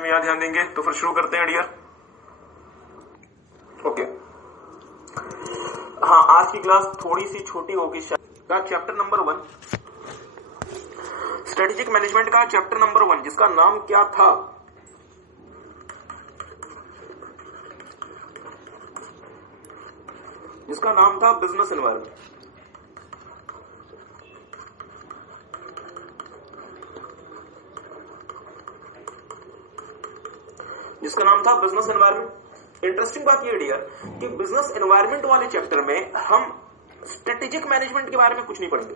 में यहाँ ध्यान देंगे। तो फिर शुरू करते हैं डियर। ओके, हाँ, आज की क्लास थोड़ी सी छोटी होगी का चैप्टर नंबर 1, स्ट्रेटेजिक मैनेजमेंट का चैप्टर नंबर 1, जिसका नाम क्या था? जिसका नाम था बिजनेस एनवायरनमेंट। जिसका नाम था बिजनेस एनवायरनमेंट। इंटरेस्टिंग बात ये डियर कि बिजनेस एनवायरनमेंट वाले चैप्टर में हम स्ट्रेटेजिक मैनेजमेंट के बारे में कुछ नहीं पढ़ेंगे।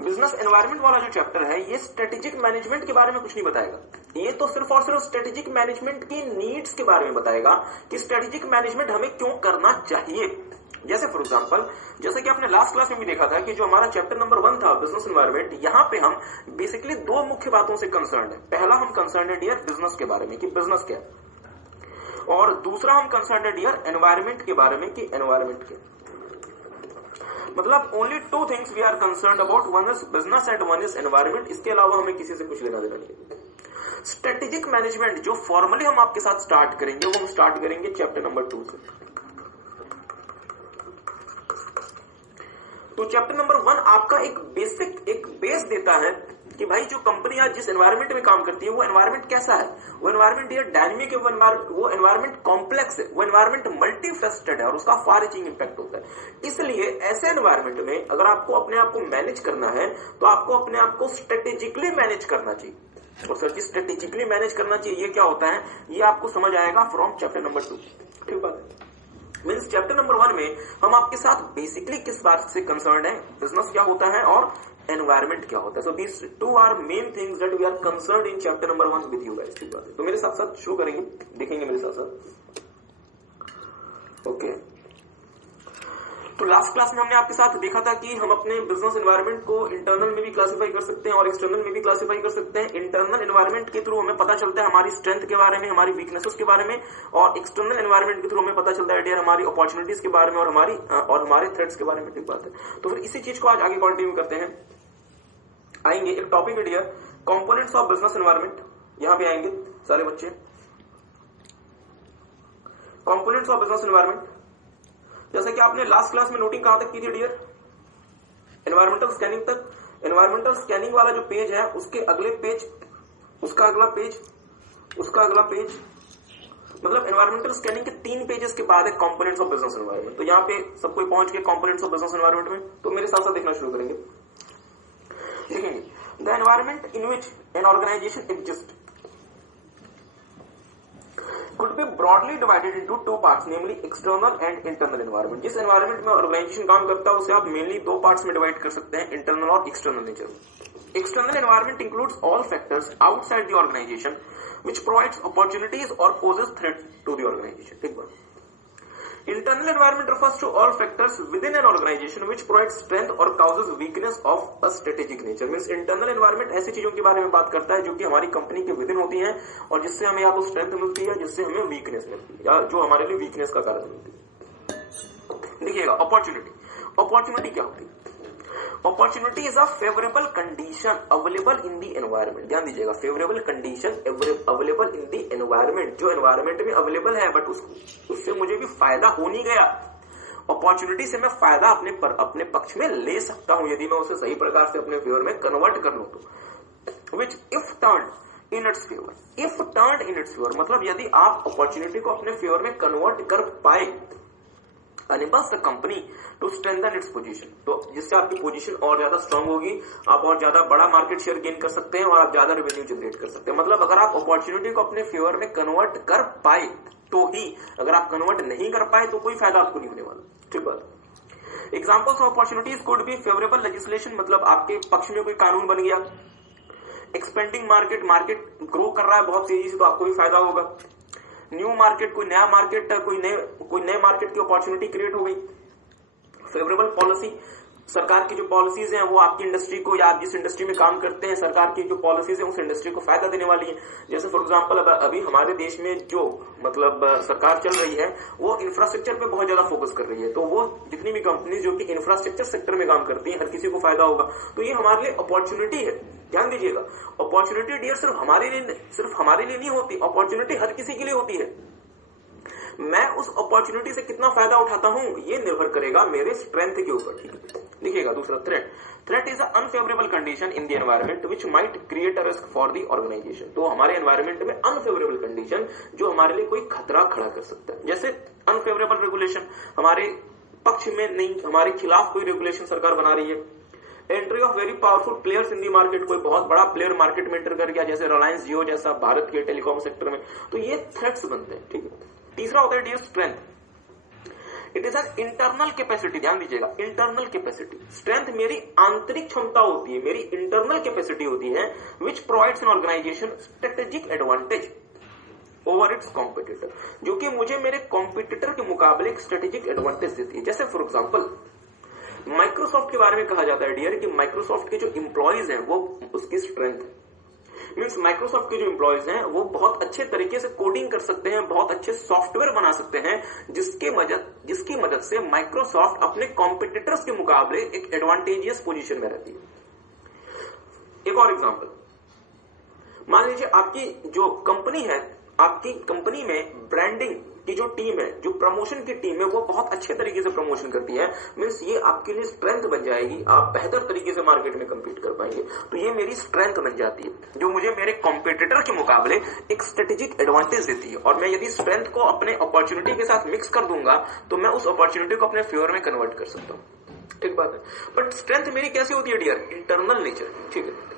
बिजनेस एनवायरनमेंट वाला जो चैप्टर है ये स्ट्रेटेजिक मैनेजमेंट के बारे में कुछ नहीं बताएगा। ये तो सिर्फ और सिर्फ स्ट्रेटेजिक मैनेजमेंट की नीड्स के बारे में बताएगा कि स्ट्रेटेजिक मैनेजमेंट हमें क्यों करना चाहिए। जैसे फॉर एग्जांपल, जैसे कि आपने लास्ट क्लास में भी देखा था कि जो हमारा चैप्टर नंबर 1 था बिजनेस एनवायरनमेंट, यहां पे हम बेसिकली दो मुख्य बातों से कंसर्न है। पहला हम कंसर्न है डियर बिजनेस के बारे में कि बिजनेस क्या है, और दूसरा हम कंसर्न है डियर एनवायरनमेंट के बारे में कि एनवायरनमेंट क्या। मतलब only two things we are concern about, one is business and one is environment. इसके अलावा हमें किसी से कुछ लेना देना नहीं। स्ट्रेटेजिक मैनेजमेंट जो फॉर्मली हम आपके साथ स्टार्ट करेंगे वो हम स्टार्ट करेंगे चैप्टर नंबर 2 से। तो चैप्टर नंबर 1 आपका एक बेस देता है कि भाई जो कंपनी आज जिस एनवायरनमेंट में काम करती है वो एनवायरनमेंट कैसा है। वो एनवायरनमेंट ये डायनेमिक है, वो एनवायरनमेंट कॉम्प्लेक्स है, वो एनवायरनमेंट मल्टीफेस्टेड है और उसका फार रीचिंग इंपैक्ट होता है। इसलिए ऐसे एनवायरनमेंट में अगर आपको अपने आप को मैनेज करना है तो आपको अपने आप को स्ट्रेटेजिकली मैनेज करना चाहिए। और सर जी स्ट्रेटेजिकली मैनेज करना चाहिए ये क्या होता है, ये आपको समझ आएगा फ्रॉम चैप्टर नंबर 2। ठीक बात है। मीन्स चैप्टर नंबर 1 में हम आपके साथ बेसिकली किस बात से कंसर्न है, बिजनेस क्या होता है और एनवायरनमेंट क्या होता है। So these two are main things that we are concerned in chapter number 1 with you guys. ठीक बात है। तो मेरे साथ साथ शुरू करेंगे, देखेंगे मेरे साथ साथ। ओके, तो लास्ट क्लास में हमने आपके साथ देखा था कि हम अपने बिजनेस एनवायरनमेंट को इंटरनल में भी क्लासिफाई कर सकते हैं और एक्सटर्नल में भी क्लासिफाई कर सकते हैं। इंटरनल एनवायरनमेंट के थ्रू हमें पता चलता है हमारी स्ट्रेंथ के बारे में, हमारी वीकनेसेस के बारे में, और एक्सटर्नल एनवायरनमेंट के थ्रू हमें पता चलता है डियर हमारी अपॉर्चुनिटीज के बारे में और हमारे थ्रेट्स के बारे में। ठीक बात है। तो फिर इसी चीज को आज आगे कंटिन्यू करते हैं। आएंगे एक टॉपिक है dear components of business environment. यहां पे आएंगे सारे बच्चे कंपोनेंट्स ऑफ बिजनेस एनवायरनमेंट। जैसे कि आपने लास्ट क्लास में नोटिंग कहां तक की थी डियर, एनवायरमेंटल स्कैनिंग तक। एनवायरमेंटल स्कैनिंग वाला जो पेज है उसके अगले पेज, उसका अगला पेज, उसका अगला पेज, मतलब एनवायरमेंटल स्कैनिंग के 3 पेजेस के बाद है कंपोनेंट्स ऑफ बिजनेस एनवायरनमेंट। तो यहां पे सब कोई पहुंच गए कंपोनेंट्स ऑफ बिजनेस एनवायरनमेंट में। तो मेरे साथ साथ देखना शुरू करेंगे। देखेंगे the environment in which an organization exist could be broadly divided into two parts, namely external and internal environment. जिस environment में ऑर्गेनाइजेशन काम करता है उसे आप मेनली 2 पार्ट्स में डिवाइड कर सकते हैं, इंटरनल और एक्सटर्नल नेचर में। External environment includes all factors outside the organization which provides opportunities or poses threat to the organization. ठीक बात। Internal environment refers to all factors within an organization which provides strength or causes weakness of a strategic nature. Means internal environment ऐसी चीजों के बारे में बात करता है जो कि हमारी कंपनी के विदिन होती हैं और जिससे हमें या तो स्ट्रेंथ मिलती है जिससे हमें वीकनेस मिलती है या जो हमारे लिए वीकनेस का कारण मिलती है। देखिएगा अपॉर्चुनिटी क्या होती है। Opportunity is a favourable condition available in the environment. ध्यान दीजिएगा, favourable condition available in the environment, जो एनवायरमेंट में अवेलेबल है बट उससे मुझे भी फायदा हो नहीं गया। अपॉर्चुनिटी से मैं फायदा अपने पक्ष में ले सकता हूं यदि मैं उसे सही प्रकार से अपने फेवर में कन्वर्ट कर लूं तो। Which if turned in its favour, if turned in its favour मतलब यदि आप अपॉर्चुनिटी को अपने फेवर में कन्वर्ट कर पाए, enables the company to strengthen its position, तो जिससे आपकी पोजीशन और ज्यादा स्ट्रांग होगी, आप और ज्यादा बड़ा मार्केट शेयर गेन कर सकते हैं और आप ज्यादा रेवेन्यू जनरेट कर सकते हैं। मतलब अगर आप अपॉर्चुनिटी को अपने फेवर में कन्वर्ट कर पाए तो ही, अगर आप कन्वर्ट नहीं कर पाए तो कोई फायदा आपको नहीं होने वाला। ठीक बात। Examples of opportunities could be favourable legislation, मतलब आपके पक्ष में कोई कानून बन गया। एक्सपेंडिंग मार्केट ग्रो कर रहा है बहुत तेजी से तो आपको भी फायदा होगा। न्यू मार्केट, कोई नया मार्केट, कोई नए मार्केट की अपॉर्चुनिटी क्रिएट हो गई। फेवरेबल पॉलिसी, सरकार की जो पॉलिसीज हैं वो आपकी इंडस्ट्री को या आप जिस इंडस्ट्री में काम करते हैं सरकार की जो पॉलिसीज है उस इंडस्ट्री को फायदा देने वाली है। जैसे फॉर एग्जांपल अभी हमारे देश में जो मतलब सरकार चल रही है वो इंफ्रास्ट्रक्चर पे बहुत ज्यादा फोकस कर रही है, तो वो जितनी भी कंपनी जो कि इंफ्रास्ट्रक्चर सेक्टर में काम करती है हर किसी को फायदा होगा। तो ये हमारे लिए अपॉर्चुनिटी है ध्यान दीजिएगा, अपॉर्चुनिटी डियर सिर्फ हमारे लिए नहीं होती, अपॉर्चुनिटी हर किसी के लिए होती है। मैं उस अपॉर्चुनिटी से कितना फायदा उठाता हूं ये निर्भर करेगा मेरे स्ट्रेंथ के ऊपर। ठीक है, देखिएगा दूसरा, threat is unfavourable condition in the environment which might create a risk for the organisation. तो हमारे एनवायरमेंट में अनफेवरेबल कंडीशन जो हमारे लिए कोई खतरा खड़ा कर सकता है, जैसे अनफेवरेबल रेगुलेशन, हमारे पक्ष में नहीं, हमारे खिलाफ कोई रेगुलेशन सरकार बना रही है, entry of very powerful players in the market, कोई बहुत बड़ा प्लेयर मार्केट में एंटर कर गया, जैसे रिलायंस जियो जैसा भारत के टेलीकॉम सेक्टर में, तो ये थ्रेट्स बनते हैं। ठीक है, तीसरा होता है dear strength, it is an internal capacity. ध्यान दीजिएगा, इंटरनल कैपेसिटी, स्ट्रेंथ मेरी आंतरिक क्षमता होती है, मेरी इंटरनल कैपेसिटी होती है, which provides an organization strategic advantage over its competitor, जो कि मुझे मेरे कॉम्पिटिटर के मुकाबले एक स्ट्रेटेजिक एडवांटेज देती है। जैसे फॉर एग्जांपल माइक्रोसॉफ्ट के बारे में कहा जाता है डियर कि माइक्रोसॉफ्ट के जो एम्प्लॉइज हैं वो उसकी स्ट्रेंथ है, मीन्स माइक्रोसॉफ्ट के जो एम्प्लॉइज हैं वो बहुत अच्छे तरीके से कोडिंग कर सकते हैं, बहुत अच्छे सॉफ्टवेयर बना सकते हैं, जिसकी मदद से माइक्रोसॉफ्ट अपने कॉम्पिटिटर्स के मुकाबले एक एडवांटेजियस पोजीशन में रहती है। एक और एग्जांपल, मान लीजिए आपकी जो कंपनी है, आपकी कंपनी में ब्रांडिंग की जो टीम है, जो प्रमोशन की टीम है, वो बहुत अच्छे तरीके से प्रमोशन करती है, मीन्स ये आपके लिए स्ट्रेंथ बन जाएगी, आप बेहतर तरीके से मार्केट में कम्पीट कर पाएंगे, तो ये मेरी स्ट्रेंथ बन जाती है, जो मुझे मेरे कॉम्पिटिटर के मुकाबले एक स्ट्रेटेजिक एडवांटेज देती है। और मैं यदि स्ट्रेंथ को अपने अपॉर्चुनिटी के साथ मिक्स कर दूंगा तो मैं उस अपॉर्चुनिटी को अपने फेवर में कन्वर्ट कर सकता हूं। ठीक बात है, बट स्ट्रेंथ मेरी कैसी होती है डियर, इंटरनल नेचर। ठीक है,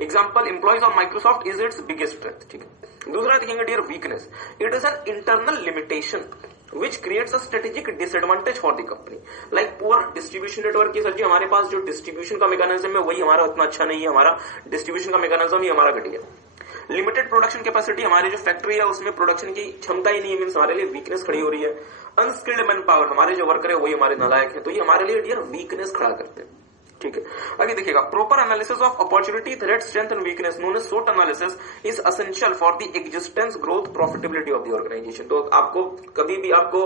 example employees of Microsoft is its biggest strength. ठीक है, दूसरा देखेंगे dear weakness, it is an internal limitation which creates a strategic disadvantage for the company, like poor distribution network। की सर जी हमारे पास जो distribution का मैकेनिज्म है वही हमारा उतना अच्छा नहीं है, हमारा डिस्ट्रीब्यूशन का मैकेनिज्म ही हमारा घटिया। लिमिटेड प्रोडक्शन कैपेसिटी, हमारी जो फैक्ट्री है उसमें प्रोडक्शन की क्षमता ही नहीं है, मीन्स हमारे लिए वीकनेस खड़ी हो रही है। अनस्किल्ड मैन पावर, हमारे जो वर्कर है वही हमारे नालायक है, तो ये हमारे लिए डियर वीकनेस खड़ा करते हैं। ठीक है, आगे देखिएगा, proper analysis of opportunity, threat, strength and weakness known as SWOT analysis is essential for the existence, growth, profitability of the organisation. तो आपको कभी भी आपको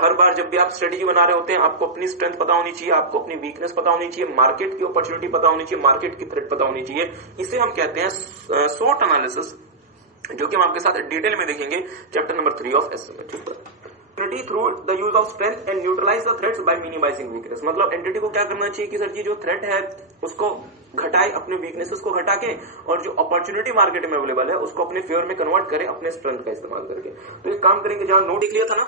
हर बार जब भी आप स्ट्रेटेजी बना रहे होते हैं, आपको अपनी स्ट्रेंथ पता होनी चाहिए, आपको अपनी वीकनेस पता होनी चाहिए, मार्केट की अपॉर्चुनिटी पता होनी चाहिए, मार्केट की थ्रेट पता होनी चाहिए। इसे हम कहते हैं SWOT एनालिसिस, जो कि हम आपके साथ डिटेल में देखेंगे चैप्टर नंबर 3 ऑफ एसएम। ठीक है, through the use of strength and neutralize the threats by minimizing weakness, मतलब एंटिटी को क्या करना चाहिए कि सर जी जो थ्रेट है उसको घटाए, अपने वीकनेसेस को घटा के, और जो अपॉर्चुनिटी मार्केट में अवेलेबल है उसको अपने फेवर में कन्वर्ट करें अपने स्ट्रेंथ का इस्तेमाल करके। तो एक काम करेंगे, जहां नोट लिख लिया था ना,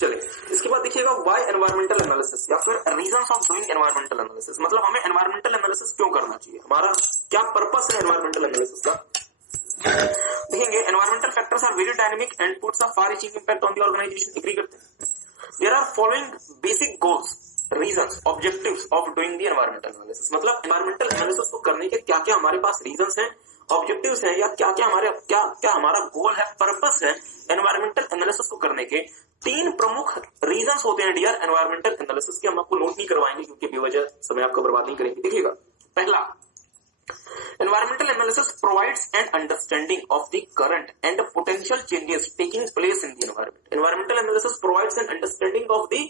चले इसके बाद देखिएगा व्हाई एनवायरमेंटल एनालिसिस या फिर reasons of doing environmental analysis, मतलब हमें एनवायरमेंटल एनालिसिस क्यों करना चाहिए, हमारा क्या पर्पस है एनवायरमेंटल एनालिसिस का। देखेंगे, environmental factors are very dynamic and puts a far reaching impact on the organization. Agree करते हैं? There are following basic goals, reasons, objectives of doing the environmental analysis, मतलब एनवायरमेंटल एनालिसिस को करने के क्या क्या हमारे पास रीजंस हैं, ऑब्जेक्टिव्स हैं, या क्या क्या हमारा गोल है, पर्पस है एनवायरमेंटल एनालिसिस को करने के। 3 प्रमुख रीजंस होते हैं डियर एनवायरमेंटल एनालिसिस के, हम आपको नोट नहीं करवाएंगे क्योंकि बेवजह समय आपका बर्बाद नहीं करेंगे। देखिएगा, पहला, environmental analysis provides an understanding of the current and potential changes taking place in the environment. Environmental analysis provides an understanding of the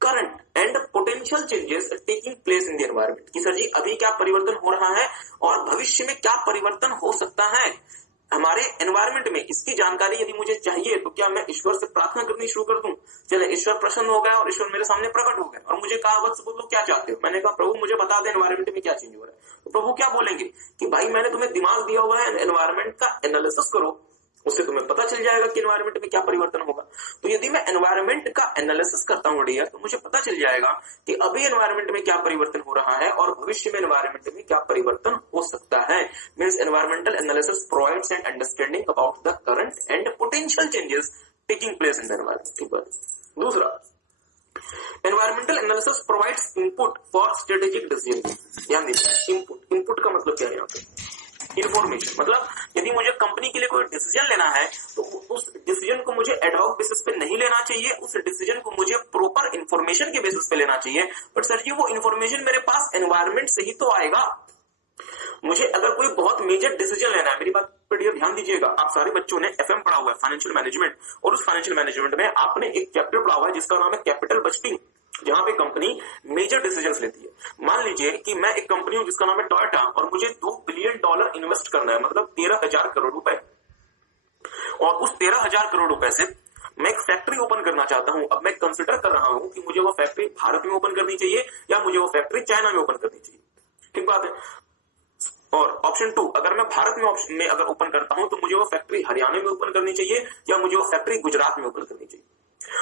current and potential changes taking place in the environment. कि sir जी अभी क्या परिवर्तन हो रहा है और भविष्य में क्या परिवर्तन हो सकता है हमारे एनवायरमेंट में, इसकी जानकारी यदि मुझे चाहिए तो क्या मैं ईश्वर से प्रार्थना करनी शुरू कर दूं, चले ईश्वर प्रसन्न हो गया और ईश्वर मेरे सामने प्रकट हो गया और मुझे कहा वत्स बोलो क्या चाहते हो, मैंने कहा प्रभु मुझे बता दे एनवायरमेंट में क्या चेंज हो रहा है, तो प्रभु क्या बोलेंगे कि भाई मैंने तुम्हें दिमाग दिया हुआ है, एनवायरमेंट का एनालिसिस करो, उससे तुम्हें पता चल जाएगा कि एनवायरमेंट में क्या परिवर्तन होगा। तो यदि मैं एनवायरमेंट का एनालिसिस करता हूं डियर, तो मुझे पता चल जाएगा कि अभी एनवायरमेंट में क्या परिवर्तन हो रहा है और भविष्य में एनवायरमेंट में क्या परिवर्तन हो सकता है। Means environmental analysis provides an understanding about the current and potential changes taking place in the environment. दूसरा, environmental analysis provides input for strategic decision. ध्यान दीजिए, इनपुट का मतलब क्या है यहाँ पे, इन्फॉर्मेशन, मतलब यदि मुझे कंपनी के लिए कोई डिसीजन लेना है तो उस डिसीजन को मुझे एडहॉक बेसिस पे नहीं लेना चाहिए, उस डिसीजन को मुझे प्रॉपर इन्फॉर्मेशन के बेसिस पे लेना चाहिए। बट सर जी वो इन्फॉर्मेशन मेरे पास एनवायरमेंट से ही तो आएगा। मुझे अगर कोई बहुत मेजर डिसीजन लेना है, मेरी बात पर ध्यान दीजिएगा, आप सारे बच्चों ने एफएम पढ़ा हुआ है, फाइनेंशियल मैनेजमेंट, और उस फाइनेंशियल मैनेजमेंट में आपने एक चैप्टर पढ़ा हुआ है जिसका नाम है कैपिटल बजटिंग। जहां पे कंपनी मेजर डिसीजंस लेती है। मान लीजिए कि मैं एक कंपनी हूं जिसका नाम है टोयोटा और मुझे $2 बिलियन इन्वेस्ट करना है, मतलब 13,000 करोड़ रुपए, और उस 13,000 करोड़ रुपए से मैं एक फैक्ट्री ओपन करना चाहता हूं। अब मैं कंसिडर कर रहा हूं कि मुझे वो फैक्ट्री भारत में ओपन करनी चाहिए या मुझे वो फैक्ट्री चाइना में ओपन करनी चाहिए। ठीक बात है। और ऑप्शन 2, अगर मैं भारत में अगर ओपन करता हूं तो मुझे वो फैक्ट्री हरियाणा में ओपन करनी चाहिए या मुझे वो फैक्ट्री गुजरात में ओपन करनी चाहिए।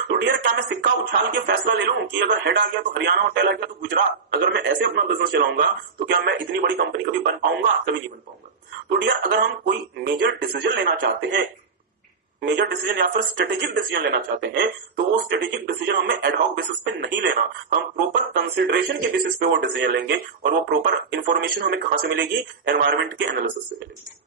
तो डियर, क्या मैं सिक्का उछाल के फैसला ले लूं कि अगर हेड आ गया तो हरियाणा और टेल आ गया तो गुजरात? अगर मैं ऐसे अपना बिजनेस चलाऊंगा तो क्या मैं इतनी बड़ी कंपनी कभी बन पाऊंगा? कभी नहीं बन पाऊंगा। तो डियर, अगर हम कोई मेजर डिसीजन लेना चाहते हैं, मेजर डिसीजन या फिर स्ट्रेटेजिक डिसीजन लेना चाहते हैं, तो वो स्ट्रेटेजिक डिसीजन हमें एडहॉक बेसिस पे नहीं लेना, हम प्रॉपर कंसिडरेशन के बेसिस पे वो डिसीजन लेंगे। और वो प्रॉपर इंफॉर्मेशन हमें कहां से मिलेगी? एनवायरमेंट के एनालिसिस से मिलेगी।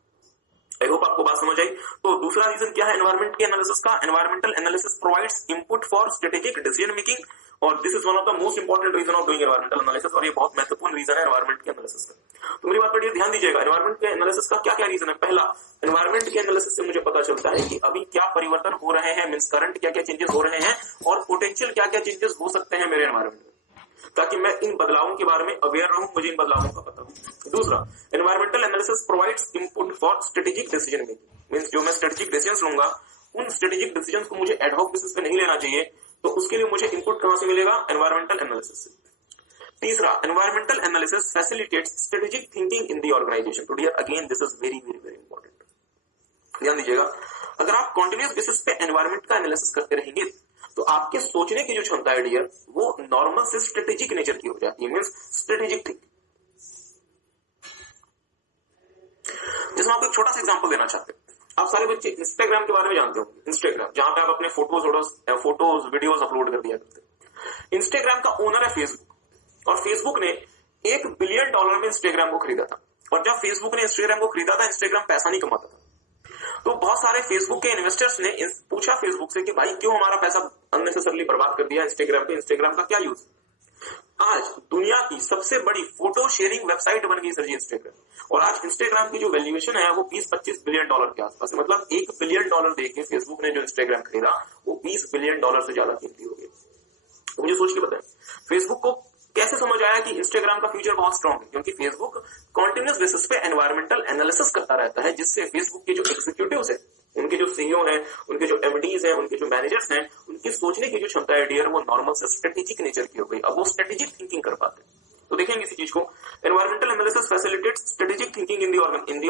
आई होप आपको बात समझ आई। तो दूसरा रीजन क्या है एनवायरमेंट के एनालिसिस का? Environmental analysis provides input for strategic decision making, और this is one of the most important reason of doing environmental analysis, और ये बहुत महत्वपूर्ण रीजन है एनवायरमेंट के एनालिसिस का। तो मेरी बात पर ध्यान दीजिएगा, एनवायरमेंट के एनालिसिस का क्या क्या रीजन है। पहला, एनवायरमेंट के एनालिसिस से मुझे पता चलता है कि अभी क्या परिवर्तन हो रहे हैं, मींस करंट क्या क्या चेंजेस हो रहे हैं और पोटेंशियल क्या क्या चेंजेस हो सकते हैं मेरे एनवायरमेंट में, ताकि मैं इन बदलावों के बारे में अवेयर रहूं, मुझे इन बदलावों का पता हो। दूसरा, environmental analysis provides input for strategic decision making, means जो मैं स्ट्रेटेजिक डिसीजंस लूंगा उन स्ट्रेटेजिक डिसीजंस को मुझे एडहॉक बेसिस पे नहीं लेना चाहिए, तो उसके लिए मुझे इनपुट कहां से मिलेगा? एनवायरमेंटल एनालिसिस से। तीसरा, environmental analysis facilitates strategic thinking in the organisation. तो dear, again this is very very very important, ध्यान दीजिएगा। अगर आप कॉन्टिन्यूस बेसिस पे एनवायरमेंट का एनालिसिस करते रहेंगे तो आपके सोचने की जो क्षमता है डियर, वो नॉर्मल से स्ट्रेटेजिक नेचर की हो जाती है, मींस स्ट्रेटेजिक थिंकिंग। जिसमें आपको एक छोटा सा एग्जांपल देना चाहते हैं। आप सारे बच्चे इंस्टाग्राम के बारे में जानते हो, इंस्टाग्राम जहां पे आप अपने फोटोज वीडियोस अपलोड कर दिया करते हैं। इंस्टाग्राम का ओनर है फेसबुक, और फेसबुक ने $1 बिलियन में इंस्टाग्राम को खरीदा था। और जब फेसबुक ने इंस्टाग्राम को खरीदा था, इंस्टाग्राम पैसा नहीं कमाता था। तो बहुत सारे फेसबुक के इन्वेस्टर्स ने पूछा फेसबुक से कि भाई क्यों हमारा पैसा अननेसेसरली बर्बाद कर दिया इंस्टाग्राम पे, इंस्टाग्राम का क्या यूज? आज दुनिया की सबसे बड़ी फोटो शेयरिंग वेबसाइट बन गई सर जी इंस्टाग्राम, और आज इंस्टाग्राम की जो वैल्यूएशन है वो $20-25 बिलियन के आसपास है। मतलब $1 बिलियन देके फेसबुक ने जो इंस्टाग्राम खरीदा वो $20 बिलियन से ज्यादा कीमती हो गया। तो मुझे सोच के बताएं, फेसबुक को कैसे समझ आया कि इंस्टाग्राम का फ्यूचर बहुत स्ट्रॉन्ग है? क्योंकि फेसबुक कॉन्टिन्यूस बेसिस पे एनवायरमेंटल एनालिसिस करता रहता है, जिससे फेसबुक के जो एग्जीक्यूटिव्स हैं, उनके जो सीईओ हैं, उनके जो एमडीज हैं, उनके जो मैनेजर्स हैं, उनकी सोचने की जो क्षमता है डियर, वो नॉर्मल से स्ट्रेटेजिक नेचर की हो गई। अब वो स्ट्रेटेजिक थिंकिंग कर पाते हैं। तो देखेंगे इसी चीज को, environmental analysis facilitates strategic thinking in the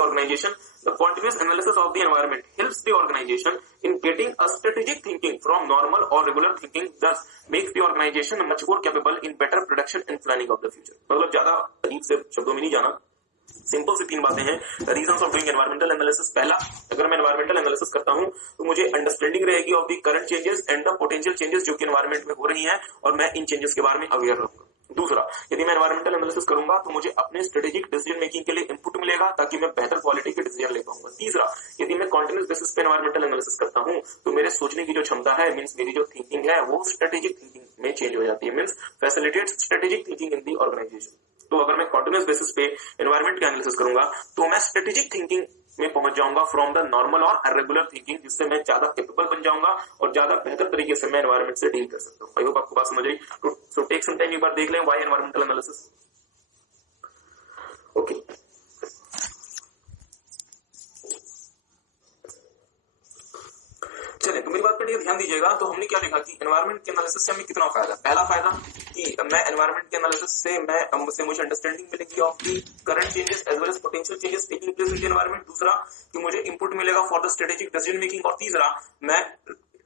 organisation. The continuous analysis of the environment helps the organisation in getting a strategic thinking from normal और regular thinking, thus makes the organization much more capable in better production and planning of the future। मतलब ज्यादा अजीब से शब्दों में नहीं जाना, simple सी 3 बातें हैं reasons of doing environmental analysis. पहला, अगर मैं एनवायरमेंटल एनालिसिस करता हूं तो मुझे अंडरस्टैंडिंग रहेगी of the current changes and the potential changes जो कि एनवायरमेंट में हो रही हैं, और मैं इन चेंजेस के बारे में अवेयर रहूंगा। दूसरा, यदि मैं एनवायरमेंटल एनालिसिस करूंगा तो मुझे अपने स्ट्रेटेजिक डिसीजन मेकिंग के लिए इनपुट मिलेगा, ताकि मैं बेहतर क्वालिटी के डिसीजन ले पाऊंगा। तीसरा, यदि मैं कॉन्टिन्यूस बेसिस पे एनवायरमेंटल एनालिसिस करता हूं तो मेरे सोचने की जो क्षमता है, मींस मेरी जो थिंकिंग है, वो स्ट्रेटेजिक थिंकिंग में चेंज हो जाती है, means facilitates strategic thinking in the organization. तो अगर मैं कॉन्टिन्यूस बेसिस पे एनवायरमेंट का एनालिसिस करूंगा तो मैं स्ट्रेटेजिक थिंकिंग में पहुंच जाऊंगा फ्रॉम द नॉर्मल और रेगुलर थिंकिंग, जिससे मैं ज्यादा कैपेबल बन जाऊंगा और ज्यादा बेहतर तरीके से मैं एनवायरमेंट से डील कर सकता हूं। आई होप आपको बात समझ आई। सो टेक सम टाइम, एक बार देख लें व्हाई एनवायरमेंटल एनालिसिस। ओके, चलिए, तो मेरी बात पर ध्यान दीजिएगा। तो हमने क्या देखा कि एनवायरमेंट के एनालिसिस से हमें कितना फायदा। पहला फायदा कि मैं एनवायरमेंट के एनालिसिस से मुझे अंडरस्टैंडिंग मिलेगी of the current changes as well as potential changes taking place in the environment. दूसरा, कि मुझे इनपुट मिलेगा for the strategic decision making. और तीसरा, मैं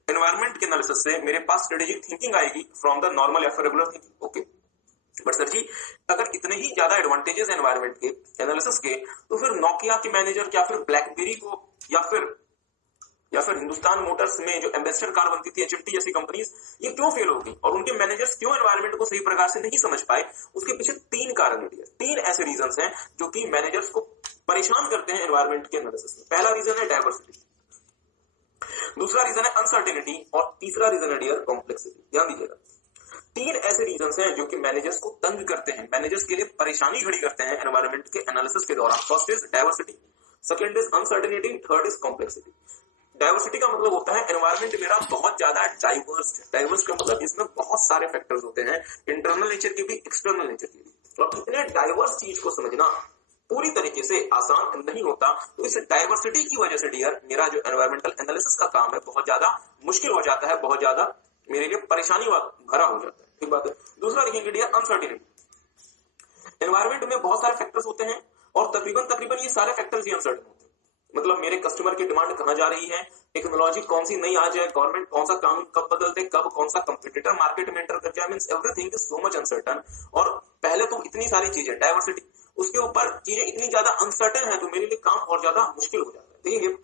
एनवायरमेंट के एनालिसिस से मेरे पास स्ट्रेटेजिक थिंकिंग आएगी फ्रॉम द नॉर्मल या फिर regular thinking. Okay, but sir जी अगर इतने ही ज्यादा एडवांटेजेस एनवायरमेंट के एनालिसिस के, तो फिर नोकिया के मैनेजर या फिर ब्लैकबेरी को या फिर हिंदुस्तान मोटर्स में जो एम्बेसडर कार बनती थी, एचएमटी जैसी कंपनीज, ये क्यों फेल हो गई और उनके मैनेजर्स क्यों एनवायरमेंट को सही प्रकार से नहीं समझ पाए? उसके पीछे 3 कारण है, 3 ऐसे रीजंस हैं जो कि मैनेजर्स को परेशान करते हैं एनवायरमेंट के एनालिसिस में। पहला रीजन है डायवर्सिटी, दूसरा रीजन है अनसर्टेनिटी, और तीसरा रीजन है डियर कॉम्प्लेक्सिटी। ध्यान दीजिएगा, 3 ऐसे रीजंस हैं जो कि मैनेजर्स को तंग करते हैं, मैनेजर्स के लिए परेशानी खड़ी करते हैं एनवायरमेंट के एनालिसिस के दौरान। First is diversity, second is uncertainty, third is complexity. Diversity का मतलब होता है एनवायरमेंट मेरा बहुत ज्यादा डाइवर्स है। डाइवर्स का मतलब इसमें बहुत सारे फैक्टर्स होते हैं, इंटरनल नेचर के भी, एक्सटर्नल नेचर के भी। और इतने डाइवर्स चीज को समझना पूरी तरीके से आसान नहीं होता। तो इस डाइवर्सिटी की वजह से डियर मेरा जो एनवायरमेंटल एनालिसिस का काम है बहुत ज्यादा मुश्किल हो जाता है, बहुत ज्यादा मेरे लिए परेशानी भरा हो जाता है। ठीक बात है। दूसरा देखेंगे डियर अनसर्टेनिटी। एनवायरमेंट में बहुत सारे फैक्टर्स होते हैं और तकरीबन ये सारे फैक्टर्स ही अनसर्टेन होते हैं। मतलब मेरे कस्टमर की डिमांड कहां जा रही है, टेक्नोलॉजी कौन सी नई आ जाए, गवर्नमेंट कौन सा काम कब बदल दे, कब कौन सा कंपटीटर मार्केट में एंटर कर जाए, means everything is so much uncertain. और पहले तो इतनी सारी चीजें डाइवर्सिटी, उसके ऊपर चीजें इतनी ज्यादा अनसर्टन है तो मेरे लिए काम और ज्यादा मुश्किल हो जाता है। ठीक है,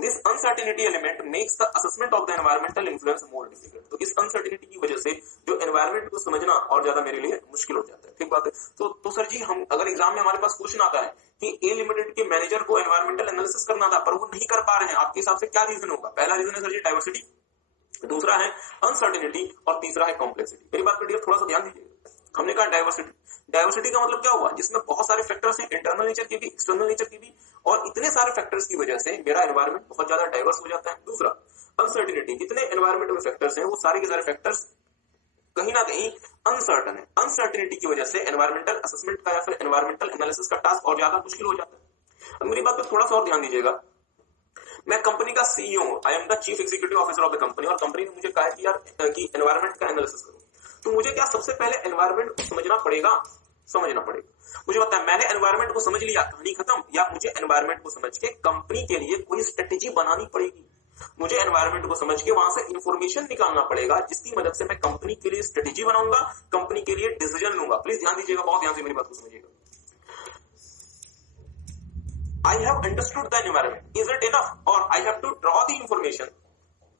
this uncertainty element makes the assessment of the environmental influence more difficult. तो इस अनसर्टेनिटी की वजह से जो एनवायरमेंट को समझना और ज्यादा मेरे लिए मुश्किल हो जाता है। ठीक बात है। तो सर जी हम अगर एग्जाम में हमारे पास क्वेश्चन आता है कि ए लिमिटेड के मैनेजर को एनवायरमेंटल एनालिसिस करना था पर वो नहीं कर पा रहे हैं, आपके हिसाब से क्या रीजन होगा? पहला रीजन है सर जी डाइवर्सिटी, दूसरा है अनसर्टेनिटी और तीसरा है कॉम्प्लेक्सिटी। मेरी बात पर थोड़ा सा ध्यान दीजिए। हमने कहा डाइवर्सिटी, डाइवर्सिटी का मतलब क्या हुआ? जिसमें बहुत सारे फैक्टर्स हैं, इंटरनल नेचर के भी, एक्सटर्नल नेचर के भी, और इतने सारे फैक्टर्स की वजह से मेरा एनवायरमेंट बहुत ज्यादा डाइवर्स हो जाता है। दूसरा अनसर्टेनिटी, जितने एनवायरमेंट में फैक्टर्स हैं वो सारे के सारे फैक्टर्स कहीं ना कहीं अनसर्टन है। अनसर्टेनिटी की वजह से एनवायरमेंटल असेसमेंट का या फिर एनवायरमेंटल एनालिसिस का टास्क और ज्यादा मुश्किल हो जाता है। अब मेरी बात पर थोड़ा सा और ध्यान दीजिएगा। मैं कंपनी का सीईओ हूं, I am the chief executive officer of the company, और कंपनी ने मुझे कहा कि यार कि एनवायरमेंट का एनालिसिस करो। तो मुझे क्या सबसे पहले एनवायरमेंट को समझना पड़ेगा? समझना पड़ेगा। मुझे पता है मैंने एनवायरमेंट को समझ लिया, कहानी खत्म, या मुझे एनवायरमेंट को समझ के कंपनी के लिए कोई स्ट्रेटेजी बनानी पड़ेगी। मुझे एनवायरमेंट को समझ के वहां से इंफॉर्मेशन निकालना पड़ेगा जिसकी मदद से मैं कंपनी के लिए स्ट्रेटेजी बनाऊंगा, कंपनी के लिए डिसीजन लूंगा। प्लीज ध्यान दीजिएगा, बहुत ध्यान से मेरी बात को समझिएगा। I have understood the environment. Is it enough? Or I have to draw the information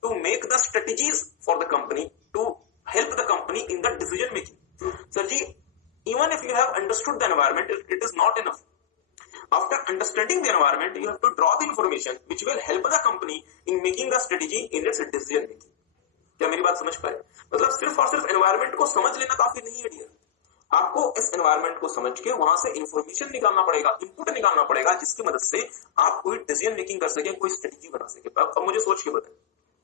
to make the strategies for the company to help the company in the decision making. Sir ji, even if you have understood the environment, it is not enough. After understanding the environment, you have to draw the information which will help the company in making the strategy in its decision making. क्या मेरी बात समझ पाए? मतलब सिर्फ और सिर्फ environment को समझ लेना काफी नहीं है डियर। आपको इस एनवायरमेंट को समझ के वहां से इंफॉर्मेशन निकालना पड़ेगा, इनपुट निकालना पड़ेगा जिसकी मदद से आप कोई डिसीजन मेकिंग कर सके, कोई स्ट्रेटेजी बना सके। अब मुझे सोच के बताएं,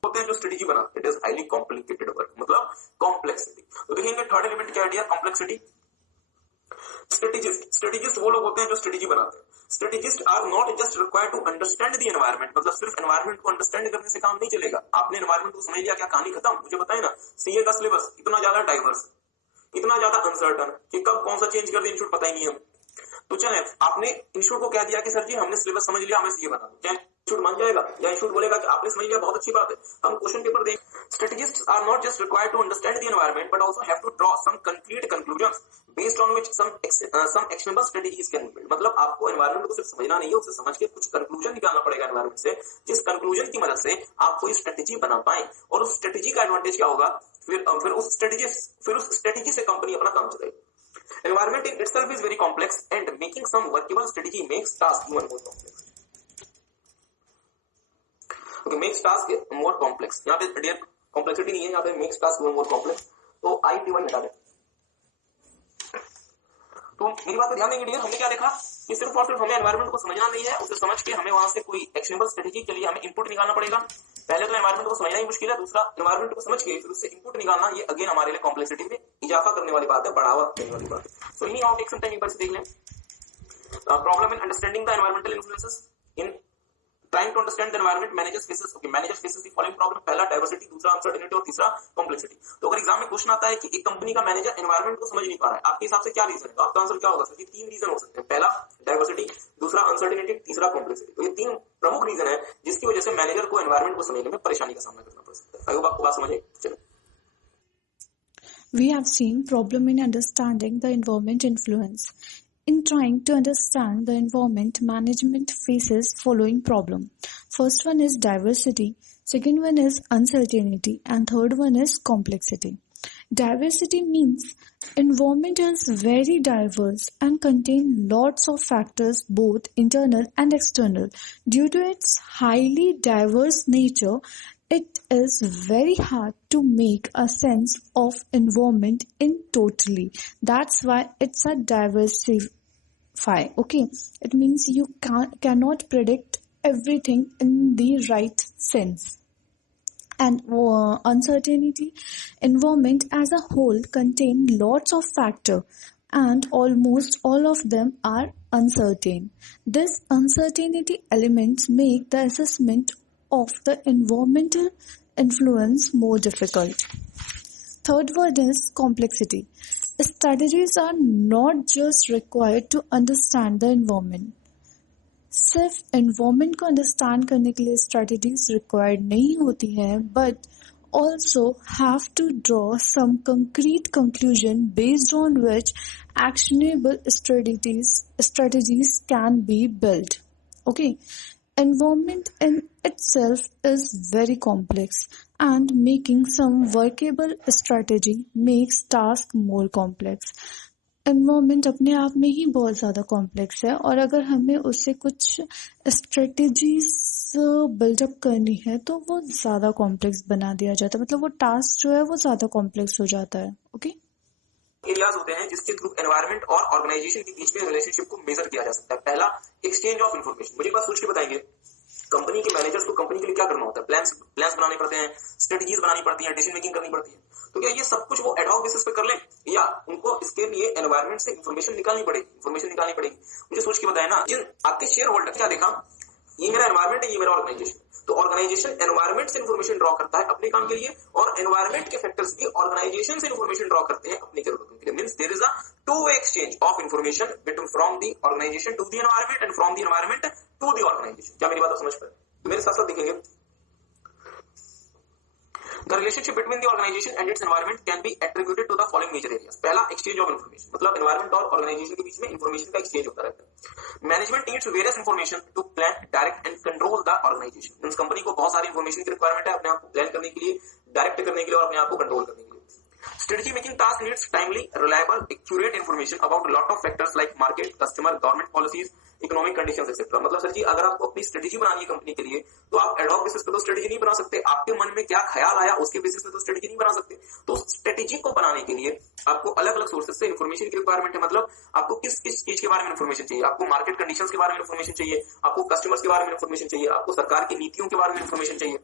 होते हैं जो स्ट्रेटेजी बनाते, it is highly complicated work, मतलब कॉम्प्लेक्सिटी। तो देखेंगे थर्ड एलिमेंट क्या है, कॉम्प्लेक्सिटी। स्ट्रेटेजिस्ट वो लोग होते हैं जो स्ट्रेटेजी बनाते हैं। Strategists are not just required to understand the environment, मतलब सिर्फ एनवायरमेंट को अंडरस्टैंड करने से काम नहीं चलेगा। आपने एनवायरमेंट को समझ लिया, क्या कहानी खत्म? मुझे बताए ना, सीए का सिलेबस इतना ज्यादा डाइवर्स, इतना ज्यादा अनसर्टन कि कब कौन सा चेंज कर दे इंस्टीट्यूट पता ही नहीं है। तो चले, आपने इंस्टीट्यूट को कह दिया कि सर जी हमने सिलेबस समझ लिया, हमें सीए बना दो, क्या इंस्टीट्यूट मान जाएगा? या इंस्टीट्यूट बोलेगा कि आपने समझ लिया, बहुत अच्छी बात है, हम क्वेश्चन पेपर दें। Strategists are not just required to understand the environment but also have to draw some concrete conclusions based on which some actionable strategies can be built. मतलब आपको एनवायरमेंट को सिर्फ समझना नहीं है, उसे समझ के कुछ कंक्लूजन निकालना पड़ेगा एनवायरमेंट से, जिस कंक्लूजन की मदद से आप कोई स्ट्रेटेजी बना पाए। और उस स्ट्रेटेजी का एडवांटेज क्या होगा? फिर उस स्ट्रेटेजी से कंपनी अपना काम चलाएगी। Environment in itself is very complex and making some workable strategy makes task even more complex. Okay, makes task more complex. यहाँ पे डियर कॉम्प्लेक्सिटी नहीं है, यहाँ पे makes task even more complex. तो IPY हटा दें। तो मेरी बात को ध्यान देंगे डियर, हमने क्या देखा कि सिर्फ और सिर्फ हमें एनवायरमेंट को समझना नहीं है, उसे समझ के हमें वहां से कोई एक्शनेबल स्ट्रेटेजी के लिए हमें इनपुट निकालना पड़ेगा। पहले तो एनवायरमेंट को समझना ही मुश्किल है, दूसरा एनवायरमेंट को समझ के फिर उससे इनपुट निकालना, ये अगेन हमारे लिए कॉम्प्लेक्सिटी में इजाफा करने वाली बात है, बढ़ावा देने वाली बात है। सो यही आप एक टाइम एक बार से देख लें। Problem in understanding the environmental influences in trying to understand the environment, managers faces the following problem. पहला डाइवर्सिटी, दूसरा अनसर्टेनिटी और तीसरा कॉम्प्लेक्सिटी। तो अगर एग्जाम में क्वेश्चन आता है कि एक कंपनी का मैनेजर एनवायरमेंट को समझ नहीं पा रहा है, आपके हिसाब से क्या रीजन है? तो आपका आंसर क्या होगा? सर तीन रीजन हो सकते हैं, पहला डाइवर्सिटी, दूसरा अनसर्टेनिटी, तीसरा कॉम्प्लेक्सिटी। तो ये तीन प्रमुख रीजन है जिसकी वजह से मैनेजर को एनवायरमेंट को समझने में परेशानी का सामना करना पड़ सकता है। आई होप आपको बात समझ आई। चलो, we have seen problem in understanding the environment influence. In trying to understand the environment, management faces following problem. First one is diversity, second one is uncertainty, and third one is complexity. Diversity means environment is very diverse and contain lots of factors, both internal and external. Due to its highly diverse nature, it is very hard to make a sense of environment in totally. That's why it's a diversify. Okay, it means you cannot predict everything in the right sense. And uncertainty environment as a whole contain lots of factor, and almost all of them are uncertain. This uncertainty elements make the assessment of the environmental influence more difficult. Third word is complexity. Strategies are not just required to understand the environment. सिर्फ environment को understand करने के लिए strategies required नहीं होती है, but also have to draw some concrete conclusion based on which actionable strategies can be built. Okay, environment in itself is very complex, and making some workable strategy makes task more complex. Environment अपने आप में ही बहुत ज़्यादा complex है, और अगर हमें उससे कुछ स्ट्रेटजीज बिल्डअप करनी है तो वो ज़्यादा कॉम्प्लेक्स बना दिया जाता है, मतलब वो टास्क जो है वो ज़्यादा कॉम्प्लेक्स हो जाता है. ओके, एरियाज होते हैं जिसके थ्रू एनवायरमेंट और ऑर्गेनाइजेशन के बीच में रिलेशनशिप को मेजर किया जा सकता है. पहला, एक्सचेंज ऑफ इन्फॉर्मेशन. मुझे एक बात सोच के बताएंगे, कंपनी के मैनेजर्स को कंपनी के लिए क्या करना होता है? प्लान्स बनाने पड़ते हैं, स्ट्रेटजीज बनानी पड़ती है, डिसीजन मेकिंग करनी पड़ती है. तो क्या ये सब कुछ वो एडहॉक बेसिस पे कर ले, या उनको इसके लिए एनवायरमेंट से इंफॉर्मेशन निकालनी पड़ेगी? मुझे सोच के बताया ना, जिन आपके शेयर होल्डर क्या देखा, ये मेरा एनवायरमेंट है, ये मेरा ऑर्गेनाइजेशन. तो ऑर्गेनाइजेशन एनवायरमेंट से इंफॉर्मेशन ड्रॉ करता है अपने काम के लिए, और एनवायरमेंट के फैक्टर्स भी ऑर्गेनाइजेशन से इंफॉर्मेशन ड्रॉ करते हैं अपनी जरूरतों के लिए. Means there is a two way exchange of information between from the organization to the environment and from the environment to the organization. क्या मेरी बात आप समझ पाए? मेरे साथ साथ देखेंगे, The relationship between the organization and its environment can be attributed to the following major areas. पहला, exchange of information, मतलब environment और organization के बीच में information का exchange होता रहता है. Management needs various information to plan, direct and control the organization. Means company को बहुत सारी information की requirement है अपने आप को plan करने के लिए, direct करने के लिए और अपने आप को control करने के लिए. Strategy making task needs timely, reliable, accurate information about a lot of factors like market, customer, government policies, economic conditions etcetera. मतलब सर जी, अगर आपको अपनी स्ट्रेटेजी बनानी है कंपनी के लिए, तो आप एडहॉक बेसिस पे तो स्ट्रेटेजी नहीं बना सकते. आपके मन में क्या ख्याल आया उसके बेसिस पे तो स्ट्रेटेजी नहीं बना सकते. तो स्ट्रेटेजी को बनाने के लिए आपको अलग अलग सोर्सेज से इन्फॉर्मेशन की रिक्वायरमेंट है. मतलब आपको किस किस चीज के बारे में इन्फॉर्मेशन चाहिए? आपको मार्केट कंडीशंस के बारे में इन्फॉर्मेशन चाहिए, आपको कस्टमर्स के बारे में इन्फॉर्मेशन चाहिए, आपको सरकार की नीतियों के बारे में इन्फॉर्मेशन चाहिए,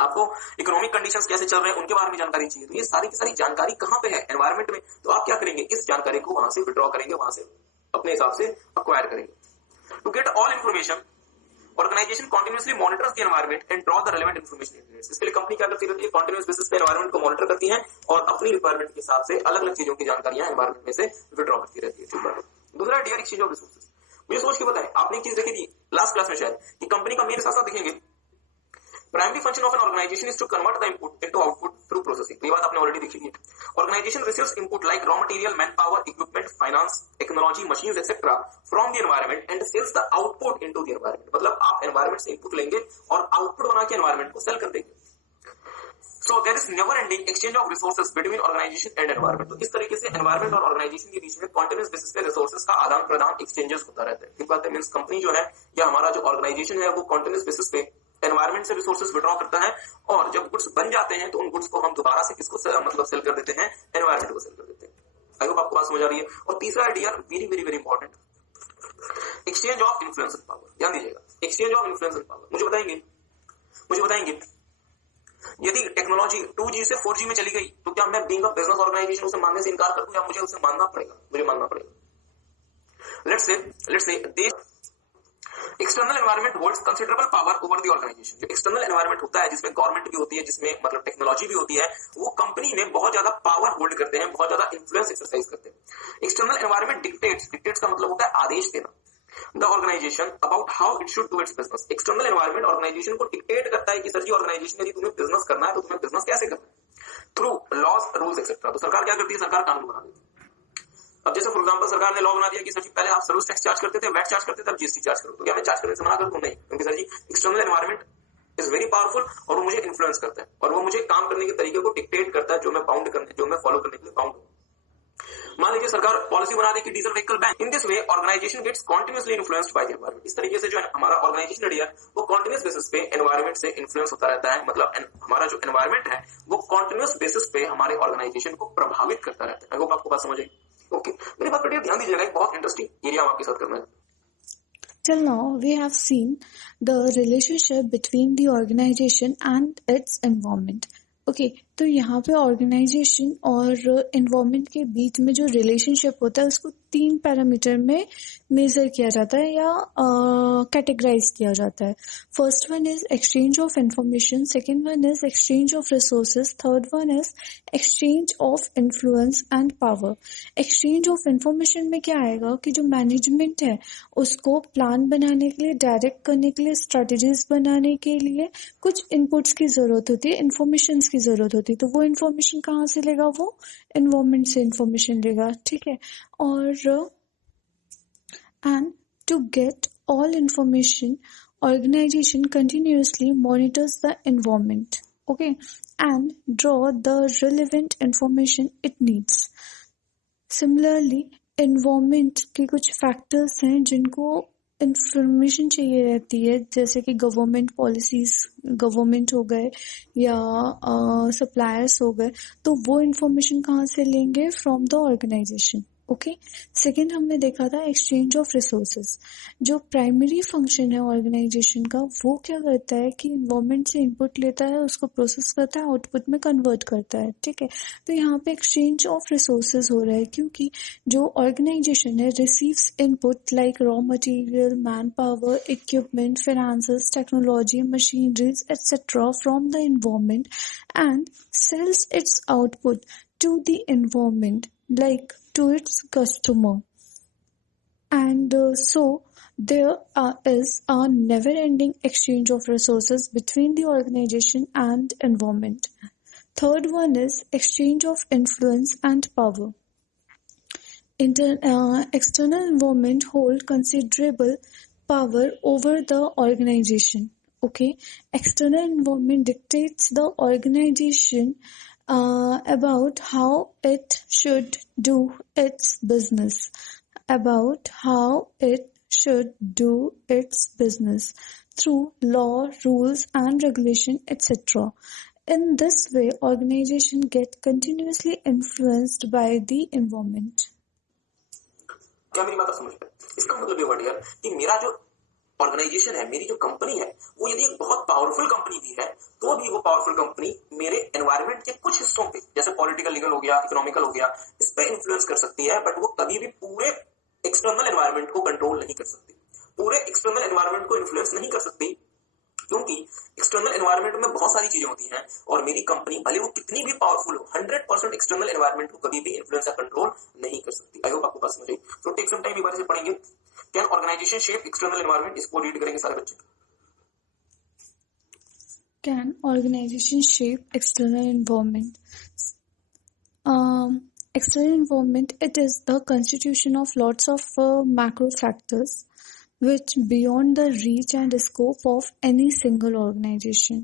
आपको इकोनॉमिक कंडीशंस कैसे चल रहे हैं उनके बारे में जानकारी चाहिए. तो ये सारी की सारी जानकारी कहां पे है? एनवायरमेंट में. तो आप क्या करेंगे? इस जानकारी को वहां से विड्रॉ करेंगे, वहां से अपने हिसाब से अक्वायर करेंगे. To get all information, organization continuously monitors the environment and draw the relevant information it needs. इसके लिए कंपनी क्या करती रहती है? कंटिन्यूस बेसिस पे एनवायरमेंट को मॉनिटर करती है और अपनी रिक्वायरमेंट के हिसाब से अलग अलग चीजों की जानकारियां एनवायरमेंट में से विड्रॉ करती रहती है. दूसरा, डियर एक्सचेंज ऑफ रिसोर्सेज. मुझे सोच के बताएं, आपने एक चीज देखी थी लास्ट क्लास में शायद, कि कंपनी का मेन साथ साथ देखेंगे, primary function of an organization is to convert the input into output through processing. ये बात आपने ऑलरेडी देखी है. Organization receives input like raw material, manpower, equipment, finance, technology, machines etcetera from the environment and sells the output into the environment. मतलब आप environment से input लेंगे और आउटपुट बना के एनवायरमेंट को सेल कर देंगे. So there is never ending exchange of resources between organization and environment. तो इस तरीके से एनवायरमेंट और ऑर्गेनाइजेशन के बीच में कॉन्टिन्यूस बेसिस पे रिसोर्सेज का आदान प्रदान एक्सचेंजेस होता रहता है. ठीक बात है. मींस कंपनी जो है या हमारा जो ऑर्गेनाइजेशन है वो कॉन्टिन्यूस बेसिस पे एनवायरमेंट से रिसोर्सेज विड्रॉ करता है, और जब गुड्स बन जाते हैं तो उन गुड्स को हम दोबारा से किसको मतलब सेल कर देते हैं? एनवायरमेंट को सेल कर देते हैं. आई होप आपको बात समझ आ रही है. और तीसरा idea very very very important, exchange of influence and power. ध्यान दीजिएगा, exchange of influence and power. मुझे बताएंगे यदि टेक्नोलॉजी 2G से 4G में चली गई तो क्या मैं बीइंग अ बिजनेस ऑर्गेनाइजेशन उसे मानने से इनकार कर दूं, या मुझे उसे मानना पड़ेगा? मुझे मानना पड़ेगा. लेट्स से देश external environment holds considerable power over the organization. जो एक्सटर्नल एनवायरमेंट होता है जिसमें गवर्नमेंट भी होती है, जिसमें मतलब टेक्नोलॉजी भी होती है, वो कंपनी में बहुत ज्यादा पावर होल्ड करते हैं, बहुत ज्यादा इन्फ्लुएंस एक्सरसाइज करते हैं. एक्सटर्नल एनवायरमेंट डिक्टेट्स का मतलब होता है आदेश देना the organization about how it should do its business. External environment organization को डिक्टेट करता है कि सर जी ऑर्गेनाइजेशन यदि तुम्हें बिजनेस करना है तो तुम्हें बिजनेस कैसे करना है? Through laws, rules etcetera. तो सरकार क्या करती है? सरकार कानून बना देती है. अब जैसे फॉर एग्जांपल सरकार ने लॉ बना दिया कि सर जी पहले आप सर्विस टैक्स चार्ज करते थे, वैट चार्ज करते थे, अब जीएसटी चार्ज करो. तो क्या मैं चार्ज करने से मना कर दूं? नहीं, क्योंकि sir ji external environment is very powerful और वो मुझे इन्फ्लुएंस करता है और वो मुझे काम करने के तरीके को डिक्टेट करता है जो मैं फॉलो करने के लिए बाउंड हूं. मान लीजिए सरकार पॉलिसी बना दे कि diesel vehicle ban. In this way organization gets continuously influenced by the environment. इस तरीके से जो हमारा ऑर्गेनाइजेशन है वो कॉन्टिन्यूस बेसिस पे एनवायरमेंट से इन्फ्लुएंस होता रहता है. मतलब हमारा जो एनवायरमेंट है वो कॉन्टिन्यूस बेसिस पे हमारे ऑर्गेनाइजेशन को प्रभावित करता रहता है. आई होप आपको बात समझ आई. ओके, मेरी बात पर ध्यान दीजिएगा, एक बहुत इंटरेस्टिंग एरिया हम आपके साथ करना है. Till now, we have seen the relationship between the organization and its environment. Okay तो यहाँ पे ऑर्गेनाइजेशन और एनवायरनमेंट के बीच में जो रिलेशनशिप होता है उसको 3 पैरामीटर में मेजर किया जाता है या कैटेगराइज किया जाता है. First one is exchange of information, second one is exchange of resources, third one is exchange of influence and power. Exchange of information में क्या आएगा कि जो मैनेजमेंट है उसको प्लान बनाने के लिए, डायरेक्ट करने के लिए, स्ट्रेटेजीज बनाने के लिए कुछ इनपुट्स की जरूरत होती है, इन्फॉर्मेशन की जरूरत होती है. तो वो इन्फॉर्मेशन कहाँ से लेगा? वो एनवायरनमेंट से इन्फॉर्मेशन लेगा. ठीक है. और and to get all information, organization continuously monitors the environment, okay, and draw the relevant information it needs. Similarly, environment के कुछ factors हैं जिनको इंफॉर्मेशन चाहिए रहती है, जैसे कि गवर्नमेंट पॉलिसीज, गवर्नमेंट हो गए या सप्लायर्स हो गए. तो वो इंफॉर्मेशन कहाँ से लेंगे? From the organization. Okay. Second हमने देखा था एक्सचेंज ऑफ रिसोर्सेज. जो प्राइमरी फंक्शन है ऑर्गेनाइजेशन का वो क्या करता है कि इन्वायरमेंट से इनपुट लेता है, उसको प्रोसेस करता है, आउटपुट में कन्वर्ट करता है. ठीक है. तो यहाँ पे एक्सचेंज ऑफ रिसोर्सेज हो रहा है क्योंकि जो ऑर्गेनाइजेशन है receives input like raw material, manpower, equipment, finances, technology, machineries etcetera from the environment and sells its output to the environment like to its customer. And so there is a never-ending exchange of resources between the organization and environment. Third one is exchange of influence and power. External environment hold considerable power over the organization. Okay, external environment dictates the organization about how it should do its business, through law, rules and regulation, etc. In this way, organization get continuously influenced by the environment. क्या मेरी बात समझ पाए? इसका मतलब ये word यार कि मेरा जो ऑर्गेनाइजेशन है, मेरी जो कंपनी है, वो यदि एक बहुत पावरफुल कंपनी भी है तो भी वो पावरफुल कंपनी मेरे एनवायरनमेंट के कुछ हिस्सों पे, जैसे पॉलिटिकल, लीगल हो गया, इकोनॉमिकल हो गया, इस पे इन्फ्लुएंस कर सकती है, बट वो कभी भी पूरे एक्सटर्नल एनवायरनमेंट को कंट्रोल नहीं कर सकती, पूरे एक्सटर्नल एनवायरनमेंट को इन्फ्लुएंस नहीं कर सकती, क्योंकि एक्सटर्नल एनवायरनमेंट में बहुत सारी चीजें होती हैं और मेरी कंपनी भले वो कितनी भी पावरफुल हो, 100% एक्सटर्नल एनवायरनमेंट को कभी भी इन्फ्लुएंस या कंट्रोल नहीं कर सकती. आई होप आपको बात समझ आई. सो टेक सम टाइम, एक बार से पढ़ेंगे. Can organization shape external environment? इसको रीड करेंगे सारे बच्चे. Can organization shape external environment? External environment, it is the constitution of lots of macro factors which beyond the reach and scope of any single organization.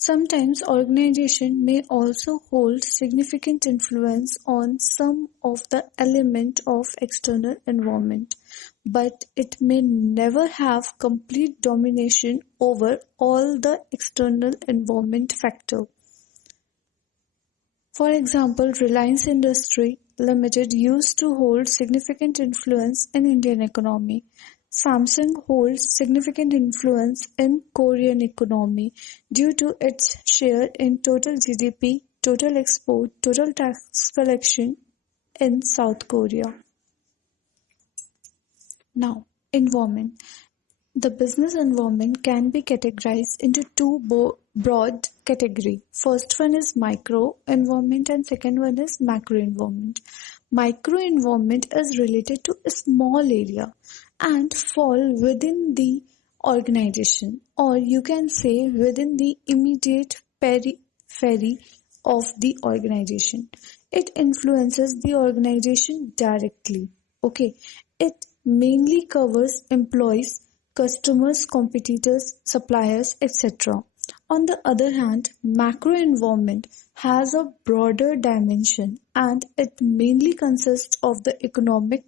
Sometimes organization may also hold significant influence on some of the element of external environment, but it may never have complete domination over all the external environment factor. For example, Reliance Industry Limited used to hold significant influence in Indian economy. Samsung holds significant influence in Korean economy due to its share in total GDP, total export, total tax collection in South Korea. Now, environment. The business environment can be categorized into two broad categories. First one is micro environment and second one is macro environment. Micro environment is related to a small area and fall within the organization, or you can say within the immediate periphery of the organization. It influences the organization directly. Okay, it mainly covers employees, customers, competitors, suppliers, etc. On the other hand, macro environment has a broader dimension and it mainly consists of the economic,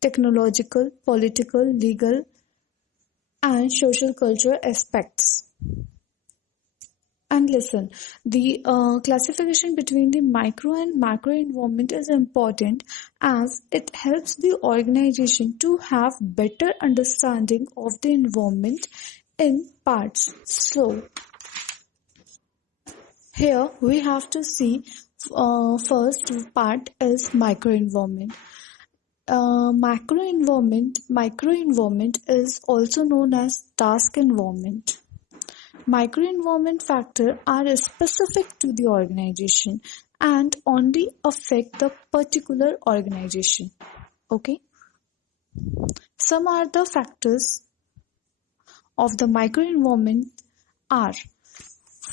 technological, political, legal, and social cultural aspects. And listen, the classification between the micro and macro environment is important as it helps the organization to have better understanding of the environment in parts. So here we have to see first part is microenvironment. Microenvironment is also known as task environment. Microenvironment factors are specific to the organization and only affect the particular organization. Okay. Some are the factors of the microenvironment are.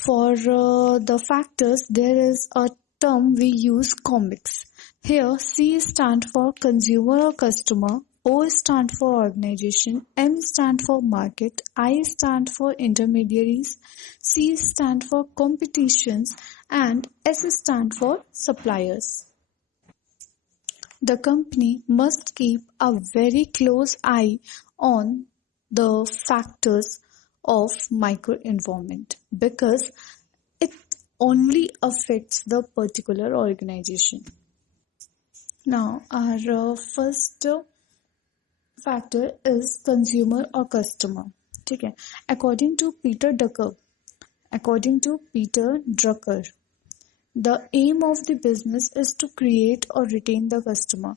For the factors, there is a term we use comics. Here, C stand for consumer or customer, O stand for organization, M stand for market, I stand for intermediaries, C stand for competitions, and S stand for suppliers. The company must keep a very close eye on the factors of microenvironment because it only affects the particular organization. Now, our first factor is consumer or customer. Okay. According to Peter Drucker, the aim of the business is to create or retain the customer.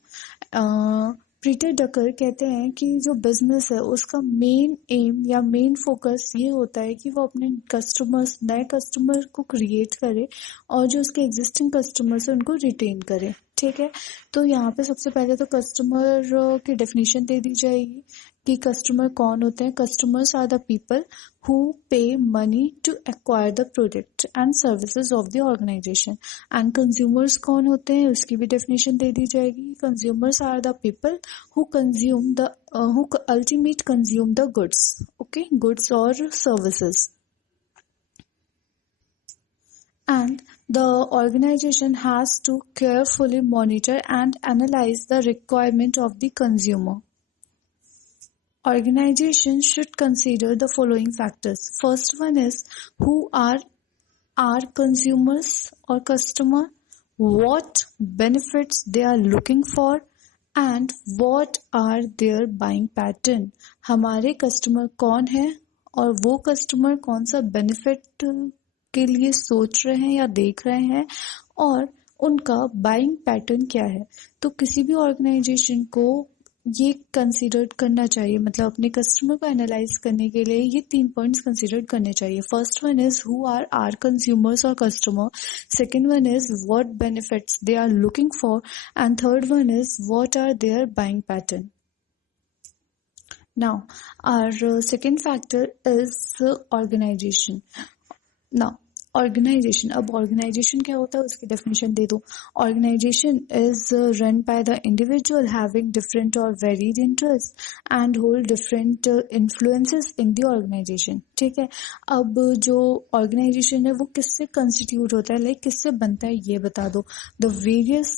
Peter Drucker कहते हैं कि जो business है उसका main aim या main focus ये होता है कि वो अपने नए कस्टमर को क्रिएट करे और जो उसके एग्जिस्टिंग कस्टमर्स है उनको रिटेन करे. ठीक है, तो यहाँ पे सबसे पहले तो कस्टमर की डेफिनेशन दे दी जाएगी कि कस्टमर कौन होते हैं. Customers are the people who pay money to acquire the product and services of the organization. And consumers कौन होते हैं उसकी भी definition दे दी जाएगी. Consumers are the people who ultimate consume the goods. Okay, goods or services. And the organization has to carefully monitor and analyze the requirement of the consumer. Organization should consider the following factors. First one is who are our consumers or customer, what benefits they are looking for, and what are their buying pattern. हमारे customer कौन है और वो customer कौन सा benefit के लिए सोच रहे हैं या देख रहे हैं और उनका बाइंग पैटर्न क्या है. तो किसी भी ऑर्गेनाइजेशन को ये कंसीडर करना चाहिए, मतलब अपने कस्टमर को एनालाइज करने के लिए ये 3 पॉइंट्स कंसीडर करने चाहिए. First one is who are our consumers और customer, second one is what benefits they are looking for, and third one is what are their buying pattern. Now, our second factor is organization. Now, organization. अब organization क्या होता है उसकी definition दे दो. Organization is run by the individual having different or varied interests and hold different influences in the organization. ठीक है, अब जो organization है वो किससे constitute होता है, like किससे बनता है ये बता दो. The various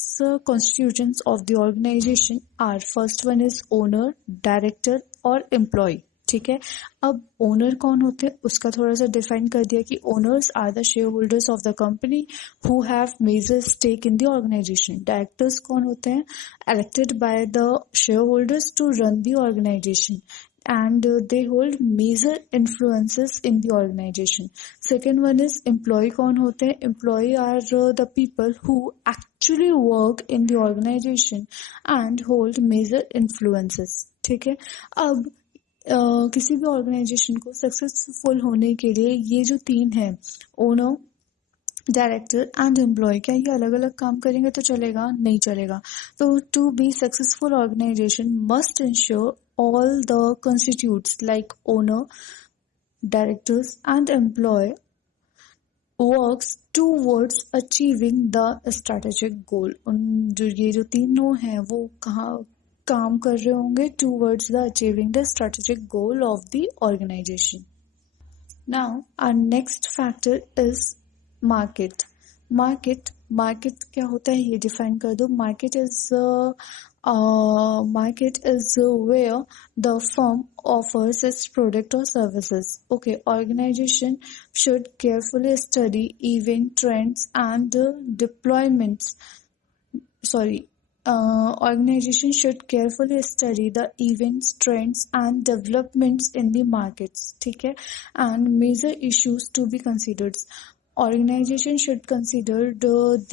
constituents of the organization are, first one is owner, director और employee. ठीक है, अब ओनर कौन होते हैं उसका थोड़ा सा डिफाइन कर दिया कि owners are the shareholders of the company who have major stake in the organization. Directors कौन होते हैं, elected by the shareholders to run the organization and they hold major influences in the organization. Second one is employee कौन होते हैं, employee are the people who actually work in the organization and hold major influences. ठीक है, अब किसी भी organisation को successful होने के लिए ये जो 3 है, ओनर, डायरेक्टर एंड एम्प्लॉय, क्या ये अलग अलग काम करेंगे तो चलेगा, नहीं चलेगा. तो to be successful organization must ensure all the constitutes like owner, directors and employee works towards achieving the strategic goal. जो ये जो तीनों हैं वो कहाँ काम कर रहे होंगे towards the achieving the strategic goal of the organization. Now our next factor is market. Market क्या होता है ये डिफाइन कर दो. Market is Market is where the firm offers its product or services. Okay, organization should carefully study event trends and deployments. Sorry, organization should carefully study the events, trends, and developments in the markets. ठीक है, and major issues to be considered. Organization should consider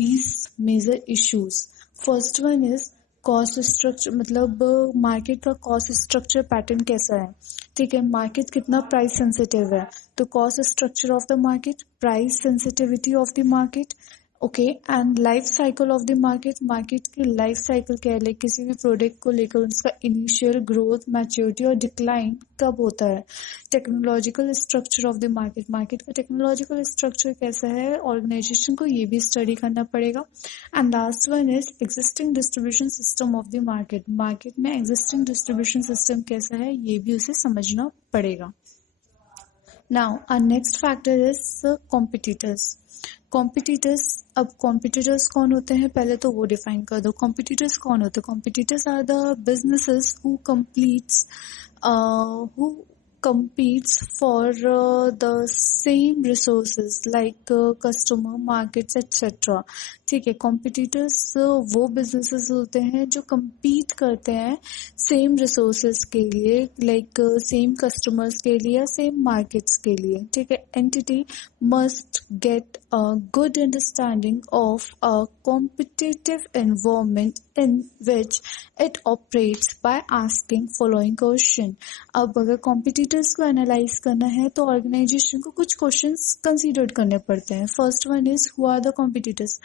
these major issues. First one is cost structure, मतलब market का cost structure pattern कैसा है. ठीक है, market कितना price sensitive है, तो cost structure of the market, price sensitivity of the market. Okay, and life cycle of the market, market की लाइफ साइकिल क्या है, लाइक किसी भी प्रोडक्ट को लेकर उसका इनिशियल ग्रोथ, मैच्योरिटी और डिक्लाइन कब होता है. Technological structure of the market, market का टेक्नोलॉजिकल स्ट्रक्चर कैसा है, ऑर्गेनाइजेशन को ये भी स्टडी करना पड़ेगा. And last one is existing distribution system of the market, market में एग्जिस्टिंग डिस्ट्रीब्यूशन सिस्टम कैसा है ये भी उसे समझना पड़ेगा. Now our next factor is competitors. Competitors, अब कॉम्पिटिटर्स कौन होते हैं पहले तो वो डिफाइन कर दो. कॉम्पिटिटर्स कौन होते हैं? Competitors are the businesses who competes for the same resources like customer, markets, etc. ठीक है, कॉम्पिटिटर्स वो बिजनेसेस होते हैं जो compete करते हैं सेम रिसोर्सेज के लिए, लाइक सेम कस्टमर्स के लिए या सेम मार्केट्स के लिए. ठीक है, entity must get a good understanding of a competitive environment in which it operates by asking following question. अब अगर competitors को analyze करना है तो organization को कुछ questions consider करने पड़ते हैं. First one is who are the competitors.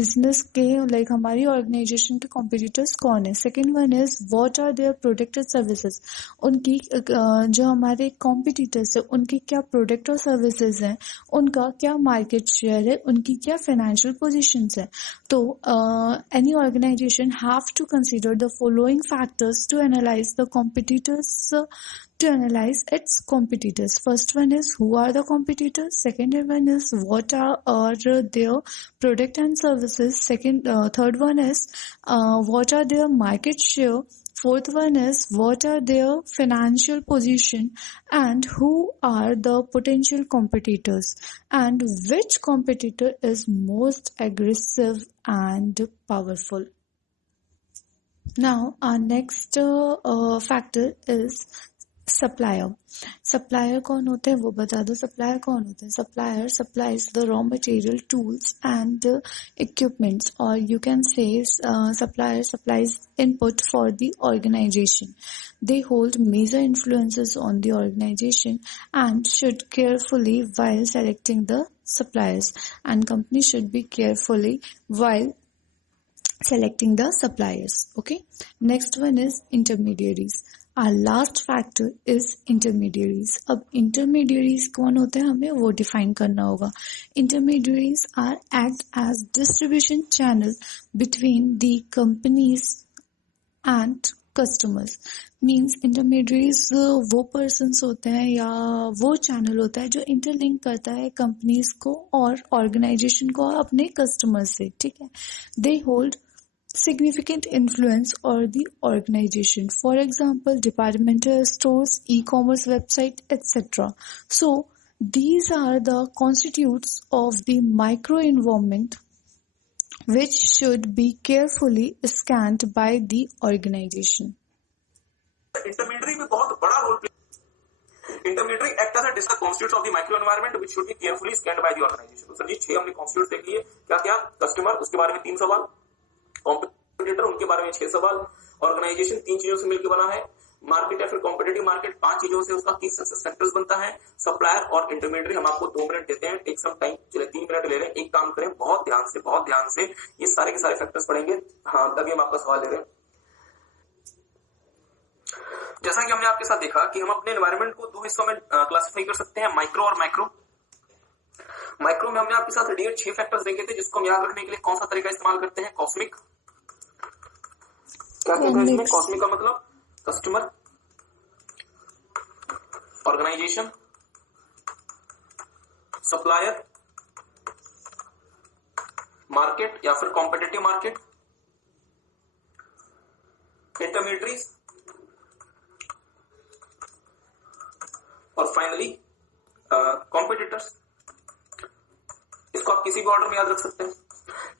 Business के like हमारी organization के competitors कौन है. Second one is what are their product and services. उनकी जो हमारे competitors है उनकी क्या product और services हैं, उनका क्या मार्केट शेयर है, उनकी क्या फाइनेंशियल पोजीशंस है. तो any organization have to consider the following factors to analyze the competitors, to analyze its competitors. First one is who are the competitors. Second one is what are their product and services. Third one is what are their market share. Fourth one is what are their financial position and who are the potential competitors and which competitor is most aggressive and powerful. Now our next factor is supplier. Supplier कौन होते हैं वो बता दो. Supplier कौन होते हैं? Supplier supplies the raw material, tools and equipments, और you can say supplier supplies input for the organisation. They hold major influences on the organization and should carefully while selecting the suppliers, and companies should be carefully while selecting the suppliers. Okay, next one is intermediaries. Our last factor is intermediaries. अब intermediaries कौन होते हैं हमें वो define करना होगा. Intermediaries are act as distribution channel between the companies and customers. Means intermediaries वो persons होते हैं या वो channel होता है जो interlink करता है companies को और organization को अपने customers से. ठीक है, they hold significant influence over the organization. For example, departmental stores, e-commerce website, etc. So these are the constitutes of the microenvironment which should be carefully scanned by the organization. Intermediary में बहुत बड़ा role play. Intermediary act as a discuss constitutes of the microenvironment which should be carefully scanned by the organization. तो sir जी 6 हमने constitutes देख लिए. क्या क्या? Customer, उसके बारे में 3 सवाल, कॉम्पिटिटर उनके बारे में 6 सवाल, ऑर्गेनाइजेशन 3 चीजों से मिलकर बना है, मार्केट या फिर कॉम्पिटिटिव मार्केट 5 चीजों से उसका की सक्सेस फैक्टर्स बनता है, सप्लायर और इंटरमीडिएट. हम आपको 2 मिनट देते हैं, टेक सम टाइम, चलिए 3 मिनट ले रहे हैं. एक काम करें, बहुत ध्यान से ये सारे के सारे फैक्टर्स पढ़ेंगे. हाँ, तभी हम आपका सवाल ले रहे हैं. जैसा कि हमने आपके साथ देखा कि हम अपने एनवायरनमेंट को 2 हिस्सों में क्लासिफाई कर सकते हैं, माइक्रो और मैक्रो. माइक्रो में हमने आपके साथ रेडिएट 6 फैक्टर्स देखे थे जिसको हम याद रखने के लिए कौन सा तरीका इस्तेमाल करते हैं? कॉस्मिक. क्या कहते हैं इसमें? कॉस्मिक का मतलब कस्टमर, ऑर्गेनाइजेशन, सप्लायर, मार्केट या फिर कॉम्पिटिटिव मार्केट, इंटरमीडिएटरीज और फाइनली कॉम्पिटिटर्स। इसको आप किसी भी ऑर्डर में याद रख सकते हैं।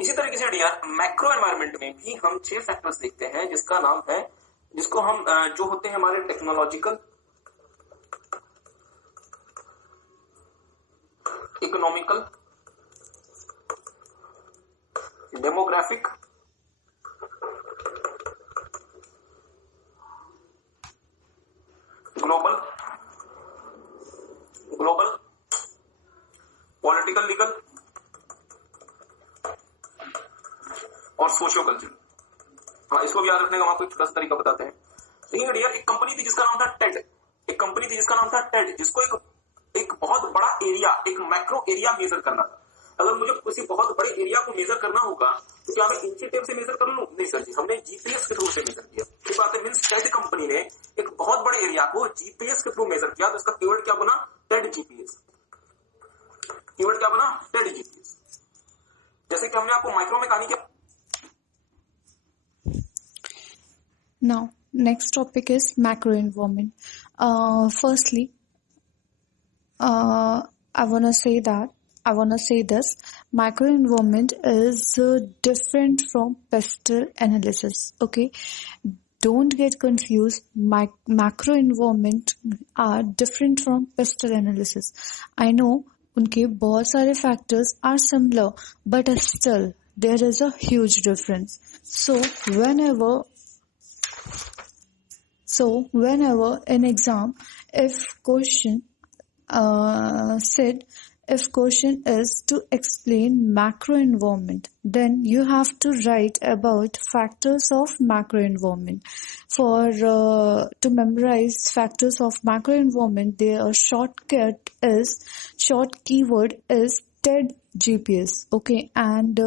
इसी तरीके से डियर मैक्रो एनवायरनमेंट में भी हम 6 फैक्टर्स देखते हैं, जिसका नाम है, जिसको हम जो होते हैं हमारे technological, economical, demographic, global, political, legal और सोशियो कल्चरल। हाँ, इसको भी याद रखने का हम आपको एक छोटा सा तरीका बताते हैं। देखिए डियर, एक कंपनी थी जिसका नाम था टेड, जिसको एक बहुत बड़ा एरिया, एक मैक्रो एरिया मेजर करना था। अगर मुझे किसी बहुत बड़े एरिया को मेजर करना होगा तो क्या मैं इंची टेप से मेजर कर लूं? नहीं सर जी, हमने जीपीएस के थ्रू से मेजर किया। ठीक बात है, मींस टेड कंपनी ने एक बहुत बड़े एरिया को जीपीएस के थ्रू मेजर किया, तो इसका कीवर्ड क्या बना? Ted GPS. कीवर्ड क्या बना? Ted GPS. जैसे कि हमने आपको माइक्रो में कहानी क्या। Now, next topic is macro environment. Firstly, I want to say this. Macro environment is different from pestle analysis. Okay, don't get confused. Macro environment are different from pestle analysis. I know उनके बहुत सारे factors are similar, but still there is a huge difference. So whenever in exam, if question is to explain macro environment, then you have to write about factors of macro environment. To memorize factors of macro environment, their short keyword is TED GPS. Okay, and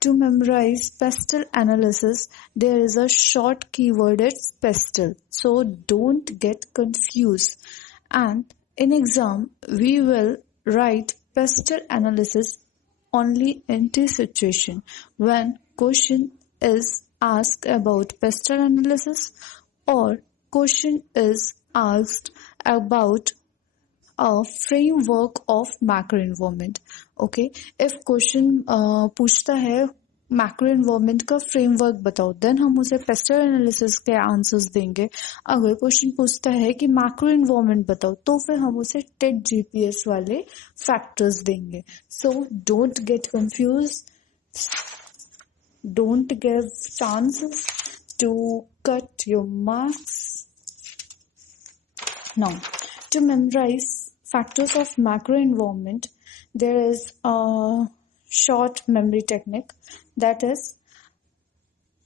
to memorize pestle analysis, there is a short keyword, it's pestle. So don't get confused. And in exam, we will write pestle analysis only in the situation when question is asked about pestle analysis or question is asked about a framework of macro environment. Okay, if question पूछता है macro environment का framework बताओ, then हम उसे pastel analysis के answers देंगे। अगर question पूछता है कि मैक्रो एनवायरनमेंट बताओ, तो फिर हम उसे टेड जीपीएस वाले फैक्टर्स देंगे। So don't get confuse, don't give chances to cut your marks. Now, to memorize factors of macro environment, there is a short memory technique, that is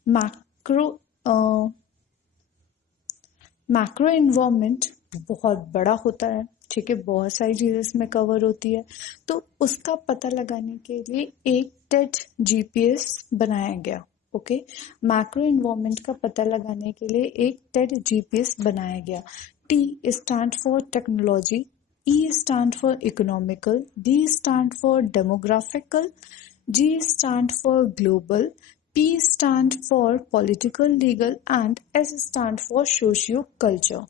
macro environment बहुत बड़ा होता है, ठीक है, बहुत सारी चीजें इसमें कवर होती है, तो उसका पता लगाने के लिए एक टेड जीपीएस बनाया गया। ओके, मैक्रो एनवायरनमेंट का पता लगाने के लिए एक टेड जीपीएस बनाया गया। T stand for technology, E stand for economical, D stand for demographical, G stand for global, P stand for political, legal, and S stand for socio-culture.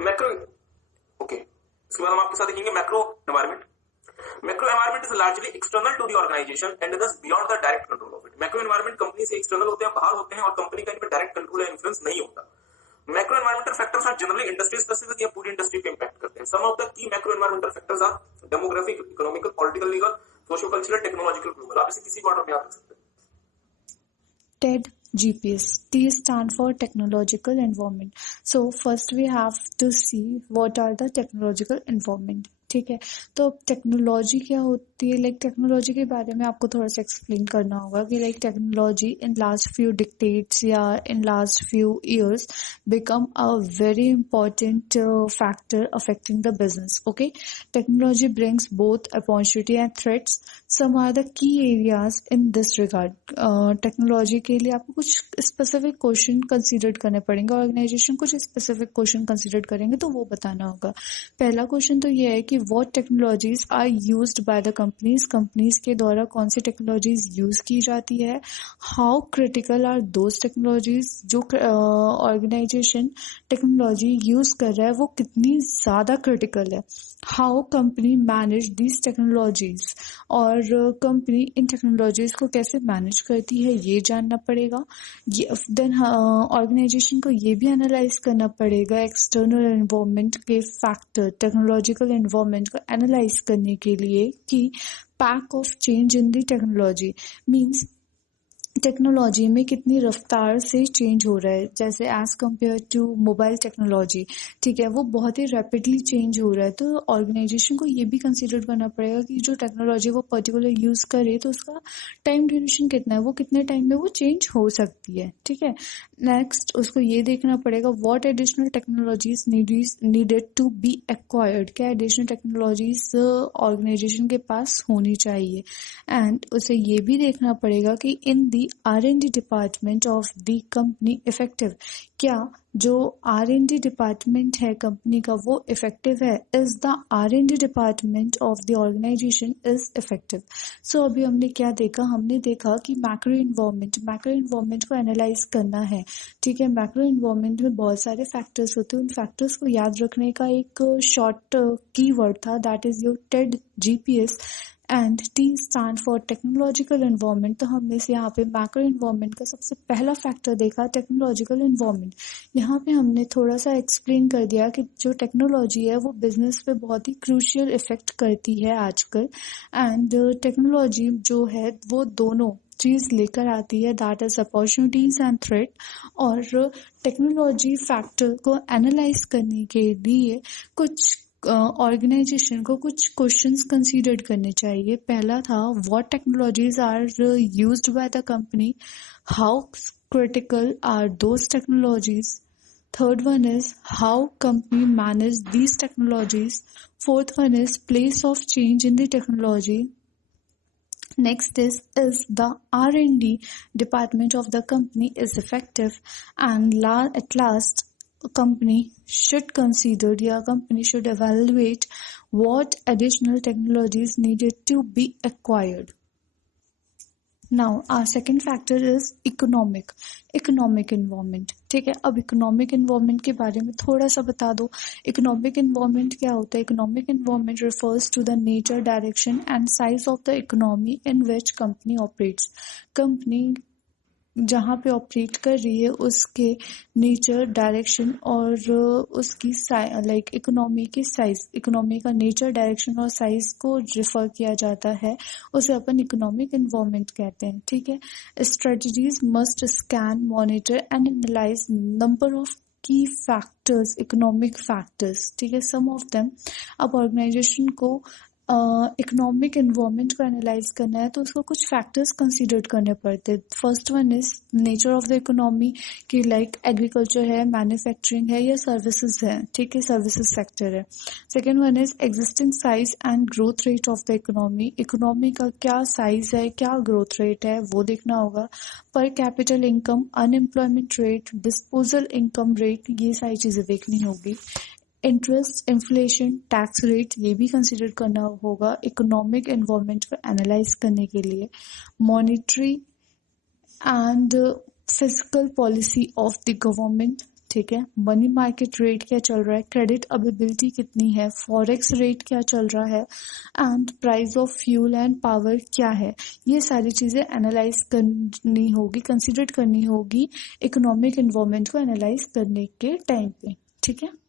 Macro, okay, इसके बाद हम आपके साथ देखेंगे macro environment. Macro environment is largely external to the organization and thus beyond the direct control of it. Macro environment company से external होते हैं, बाहर होते हैं, और कंपनी का इन पर डायरेक्ट कंट्रोल या इन्फ्लुएंस नहीं होता। Macro environmental factors are generally industry specific या पूरी इंडस्ट्री पे इंपैक्ट करते हैं। Some of the key macro environmental factors are demographic, economical, political, legal, socio cultural, technological, global. आप इसे किसी भी ऑर्डर में याद रख सकते हैं। TED GPS. T stand for technological environment. So first we have to see what are the technological environment. ठीक है, तो टेक्नोलॉजी क्या होती है? लाइक टेक्नोलॉजी के बारे में आपको थोड़ा सा एक्सप्लेन करना होगा कि like technology in last few decades या in last few years become a very important factor affecting the business. Okay, technology brings both opportunity and threats. Some are the key areas in this regard. Technology के लिए आपको कुछ specific question consider करने पड़ेंगे, organisation कुछ specific question consider करेंगे तो वो बताना होगा. पहला क्वेश्चन तो ये है कि what technologies are used by the companies के द्वारा कौन सी टेक्नोलॉजीज यूज की जाती है, how critical are those technologies, जो ऑर्गेनाइजेशन टेक्नोलॉजी यूज कर रहा है वो कितनी ज्यादा क्रिटिकल है, how company manage these technologies, और कंपनी इन टेक्नोलॉजीज को कैसे मैनेज करती है ये जानना पड़ेगा। देन ऑर्गेनाइजेशन को ये भी एनालाइज करना पड़ेगा एक्सटर्नल एनवायरनमेंट के फैक्टर, टेक्नोलॉजिकल एनवायरनमेंट को एनालाइज करने के लिए कि pace of change in the technology means technology में कितनी रफ्तार से चेंज हो रहा है, जैसे as compare to mobile technology, ठीक है, वो बहुत ही रैपिडली चेंज हो रहा है। तो ऑर्गेनाइजेशन को ये भी कंसीडर करना पड़ेगा कि जो टेक्नोलॉजी वो पर्टिकुलर यूज करे तो उसका टाइम ड्यूरेशन कितना है, वो कितने टाइम में वो चेंज हो सकती है, ठीक है। नेक्स्ट उसको ये देखना पड़ेगा what additional technologies needed to be acquired, क्या एडिशनल टेक्नोलॉजीज ऑर्गेनाइजेशन के पास होनी चाहिए। एंड उसे ये भी देखना पड़ेगा कि इन दी R&D department of the company effective, क्या जो R&D डिपार्टमेंट है कंपनी का वो इफेक्टिव है, is the R&D department of the organisation is effective. So अभी हमने क्या देखा, हमने देखा कि मैक्रो इन्वायरमेंट को एनालाइज करना है, ठीक है। मैक्रो इन्वायरमेंट में बहुत सारे फैक्टर्स होते हैं, उन फैक्टर्स को याद रखने का एक शॉर्ट कीवर्ड था, that is your Ted GPS and T stand for technological environment. तो हमने से यहाँ पे मैक्रो एनवायरनमेंट का सबसे पहला फैक्टर देखा टेक्नोलॉजिकल एनवायरनमेंट। यहाँ पे हमने थोड़ा सा एक्सप्लेन कर दिया कि जो टेक्नोलॉजी है वो बिजनेस पे बहुत ही क्रूशियल इफेक्ट करती है आजकल, एंड टेक्नोलॉजी जो है वो दोनों चीज लेकर आती है, that is opportunities and threat. और टेक्नोलॉजी फैक्टर को एनालाइज करने के लिए कुछ ऑर्गेनाइजेशन को कुछ क्वेश्चंस कंसीडर करने चाहिए। पहला था what technologies are used by the company, how critical are those technologies. Third one is how company manage these technologies. Fourth one is pace of change in the technology. Next is the R&D department of the company is effective, and at last company should consider, company should evaluate what additional technologies needed to be acquired. Now our second factor is economic environment, ठीक है। अब economic environment के बारे में थोड़ा सा बता दो। इकोनॉमिक एनवायरनमेंट क्या होता है? Economic environment refers to the nature, direction and size of the economy in which company operates. Company जहाँ पे ऑपरेट कर रही है उसके नेचर, डायरेक्शन और उसकी लाइक इकोनॉमी की साइज, इकोनॉमी का नेचर, डायरेक्शन और साइज को रिफर किया जाता है, उसे अपन इकोनॉमिक एनवायरनमेंट कहते हैं, ठीक है। Strategies must scan, monitor and analyse number of की फैक्टर्स, इकोनॉमिक फैक्टर्स, ठीक है, सम ऑफ देम। अब ऑर्गेनाइजेशन को इकोनॉमिक एनवायरनमेंट को एनालाइज करना है तो उसको कुछ फैक्टर्स कंसीडर करने पड़ते हैं। First one is nature of the economy, की लाइक एग्रीकल्चर है, मैन्युफैक्चरिंग है या सर्विसेज है, ठीक है, सर्विसेज सेक्टर है। Second one is existing size and growth rate of the economy, economy का क्या साइज है, क्या ग्रोथ रेट है वो देखना होगा। पर capital income, unemployment rate, disposal income rate, ये सारी चीजें देखनी होगी। इंटरेस्ट, इन्फ्लेशन, टैक्स रेट, ये भी कंसीडर करना होगा इकोनॉमिक एनवायरनमेंट को एनालाइज करने के लिए। Monetary and physical policy of the government, ठीक है, मनी मार्केट रेट क्या चल रहा है, क्रेडिट अवेलेबिलिटी कितनी है, फॉरेक्स रेट क्या चल रहा है, and price of fuel and power क्या है। ये सारी चीजें एनालाइज करनी होगी, कंसीडर करनी होगी इकोनॉमिक एनवायरनमेंट को एनालाइज करने के टाइम पे, ठीक है।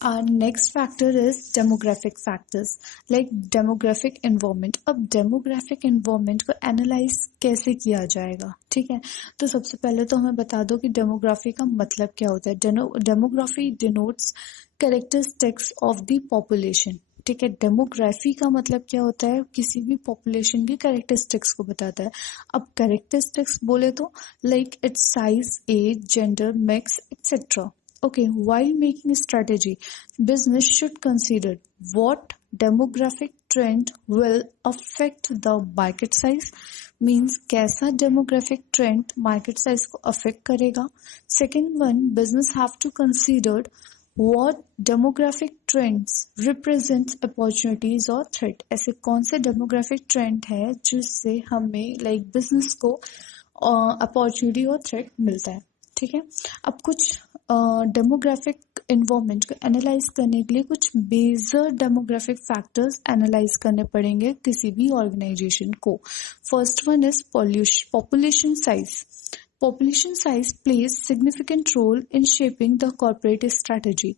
Our next factor is demographic factors like demographic environment। अब demographic environment को एनालाइज कैसे किया जाएगा, ठीक है। तो सबसे पहले तो हमें बता दो कि डेमोग्राफी का मतलब क्या होता है। Demography denotes characteristics of the population, ठीक है। डेमोग्राफी का मतलब क्या होता है? किसी भी पॉपुलेशन की कैरेक्टरिस्टिक्स को बताता है। अब कैरेक्टरिस्टिक्स बोले तो like its size, age, gender, mix etcetera. Okay, while making a strategy, business should consider what demographic trend will affect the market size, means कैसा demographic trend market size को affect करेगा। Second one, business have to consider What demographic trends represent opportunities or threat? ऐसे कौन से demographic trend है जिससे हमें like business को अपॉर्चुनिटी और थ्रेट मिलता है? ठीक है, अब कुछ डेमोग्राफिक इन्वायरमेंट को एनालाइज करने के लिए कुछ बेजर डेमोग्राफिक फैक्टर्स एनालाइज करने पड़ेंगे किसी भी ऑर्गेनाइजेशन को. First one is population size. Population size plays significant role in shaping the corporate strategy.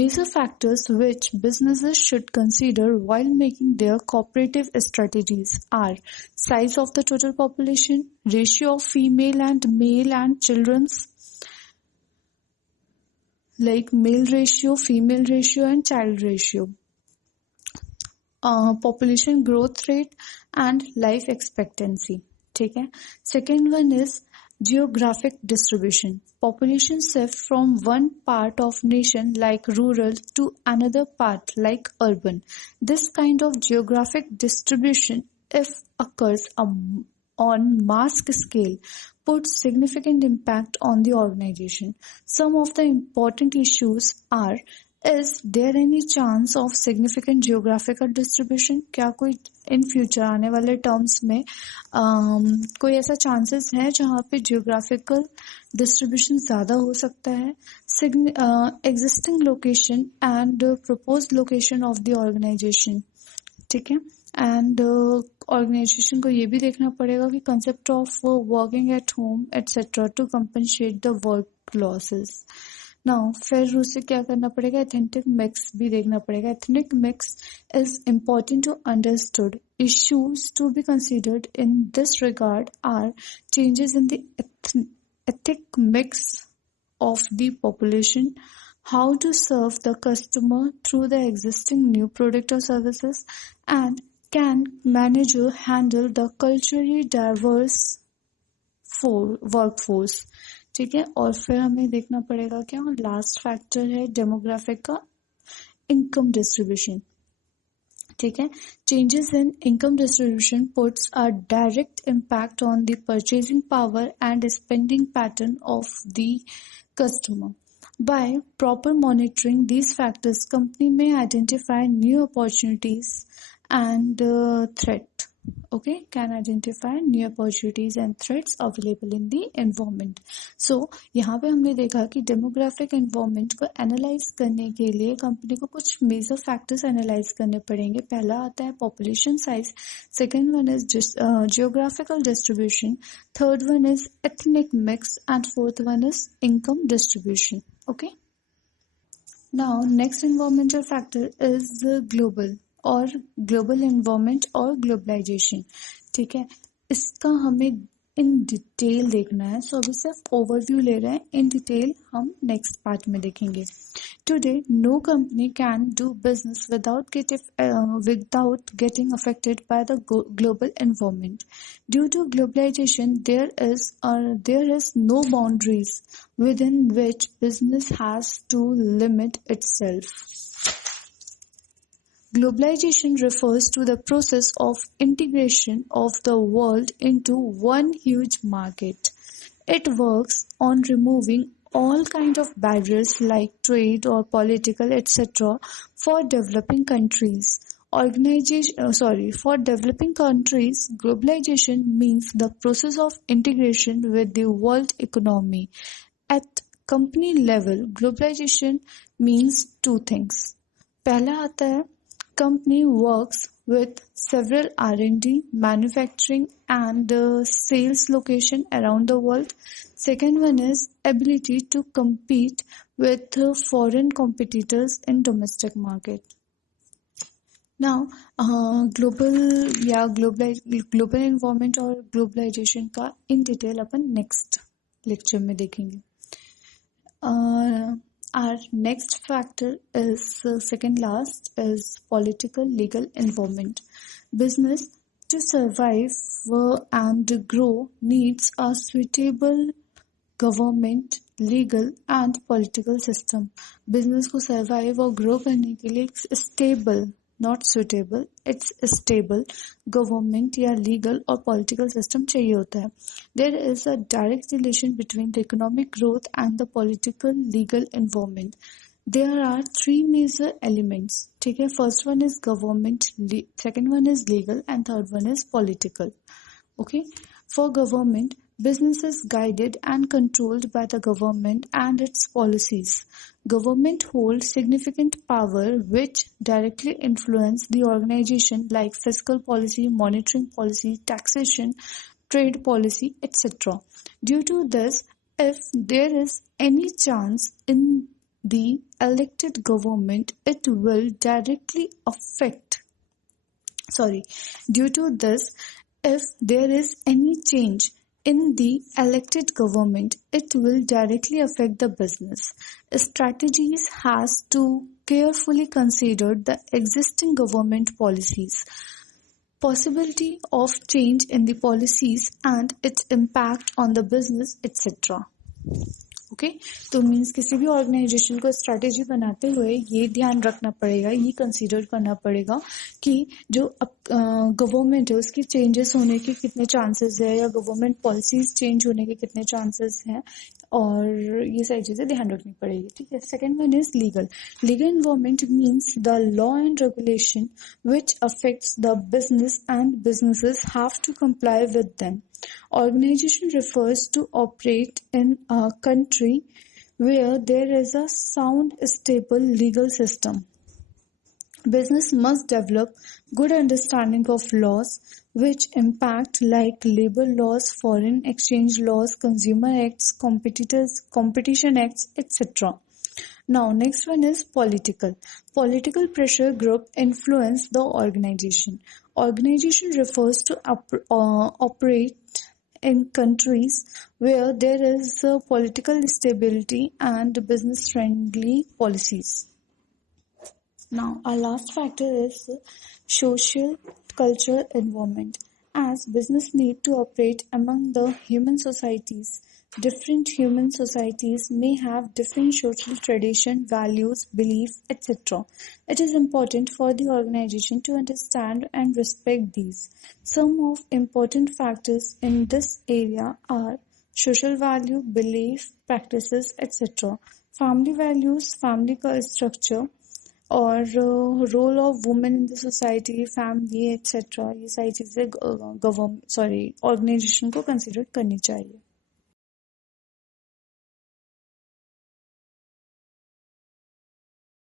Major factors which businesses should consider while making their cooperative strategies are size of the total population, ratio of female and male and children's, like male ratio, female ratio and child ratio, population growth rate and life expectancy. ठीक है. Second one is geographic distribution. Population shift from one part of nation like rural to another part like urban. This kind of geographic distribution, if occurs on mass scale, puts significant impact on the organization. Some of the important issues are: is there any chance of significant geographical distribution? क्या कोई in future आने वाले terms में कोई ऐसा chances है जहाँ पे जियोग्राफिकल डिस्ट्रीब्यूशन ज्यादा हो सकता है? Existing location and proposed location of the organization. ठीक है, एंड ऑर्गेनाइजेशन को ये भी देखना पड़ेगा कि concept of working at home etcetera to compensate the work losses. Now फिर उससे क्या करना पड़ेगा? एथनिक मिक्स भी देखना पड़ेगा. Ethnic mix is important to understood. Issues to be considered in this regard are changes in the ethnic mix of the population, how to serve the customer through the existing new product or services, and can manager handle the culturally diverse workforce. ठीक है, और फिर हमें देखना पड़ेगा क्या last factor है demographic का, इनकम डिस्ट्रीब्यूशन. ठीक है, changes in income distribution puts a direct impact on the purchasing power and spending pattern of the customer. By proper monitoring these factors, company may identify new opportunities and threat. Okay, can identify new opportunities and threats available in the environment. So यहाँ पे हमने देखा कि demographic environment को analyze करने के लिए company को कुछ मेजर फैक्टर्स एनालाइज करने पड़ेंगे. पहला आता है population size, second one is geographical distribution, third one is ethnic mix and fourth one is income distribution. Okay, now next environmental factor is global और ग्लोबल एनवायरनमेंट और globalisation. ठीक है, इसका हमें इन डिटेल देखना है. सो अभी सिर्फ ओवरव्यू ले रहे हैं, इन डिटेल हम नेक्स्ट पार्ट में देखेंगे. Today no company can do business without getting affected by the global environment. Due to globalization, there is no boundaries within which business has to limit itself. Globalization refers to the process of integration of the world into one huge market. It works on removing all kinds of barriers like trade or political etc. for developing countries. For developing countries, globalization means the process of integration with the world economy. At company level, globalization means two things. पहला आता है company works with several R&D, manufacturing and sales location around the world. Second one is ability to compete with foreign competitors in domestic market. Now, global environment और globalization का in detail upon next lecture में देखेंगे. Our next factor is second last is political legal environment. Business to survive and grow needs a suitable government, legal and political system. Business को survive और grow करने के लिए stable, not suitable, it's stable government या legal और political system चाहिए होता है. There is a direct relation between the economic growth and the political legal environment. There are three major elements. ठीक है, first one is government, second one is legal, and third one is political. Okay, for government, business is guided and controlled by the government and its policies. Government holds significant power which directly influence the organization, like fiscal policy, monetary policy, taxation, trade policy, etc. Due to this, if there is any chance in the elected government, it will directly affect. Due to this, if there is any change in the elected government, it will directly affect the business. Strategies has to carefully consider the existing government policies, possibility of change in the policies and its impact on the business, etc. Okay, तो means किसी भी organisation को strategy बनाते हुए ये ध्यान रखना पड़ेगा, ये कंसीडर करना पड़ेगा कि जो गवर्नमेंट है उसकी चेंजेस होने के कितने चांसेस है या गवर्नमेंट पॉलिसीज चेंज होने के कितने चांसेस हैं, और ये सारी चीजें ध्यान रखनी पड़ेगी. ठीक है. Second one is legal. Legal involvement means the law and regulation which affects the business and businesses have to comply with them. Organization refers to operate in a country where there is a sound, stable legal system. Business must develop good understanding of laws which impact, like labor laws, foreign exchange laws, consumer acts, competition acts, etc. Now, next one is political. Political pressure group influence the organization. Organization refers to operate in countries where there is political stability and business-friendly policies. Now, our last factor is social, cultural environment. As business need to operate among the human societies, different human societies may have different social tradition, values, belief, etc. It is important for the organization to understand and respect these. Some of important factors in this area are social value, belief, practices, etc. Family values, family structure, और role of women in the society, family, etcetera, ये सारी चीजें organisation को consider करनी चाहिए.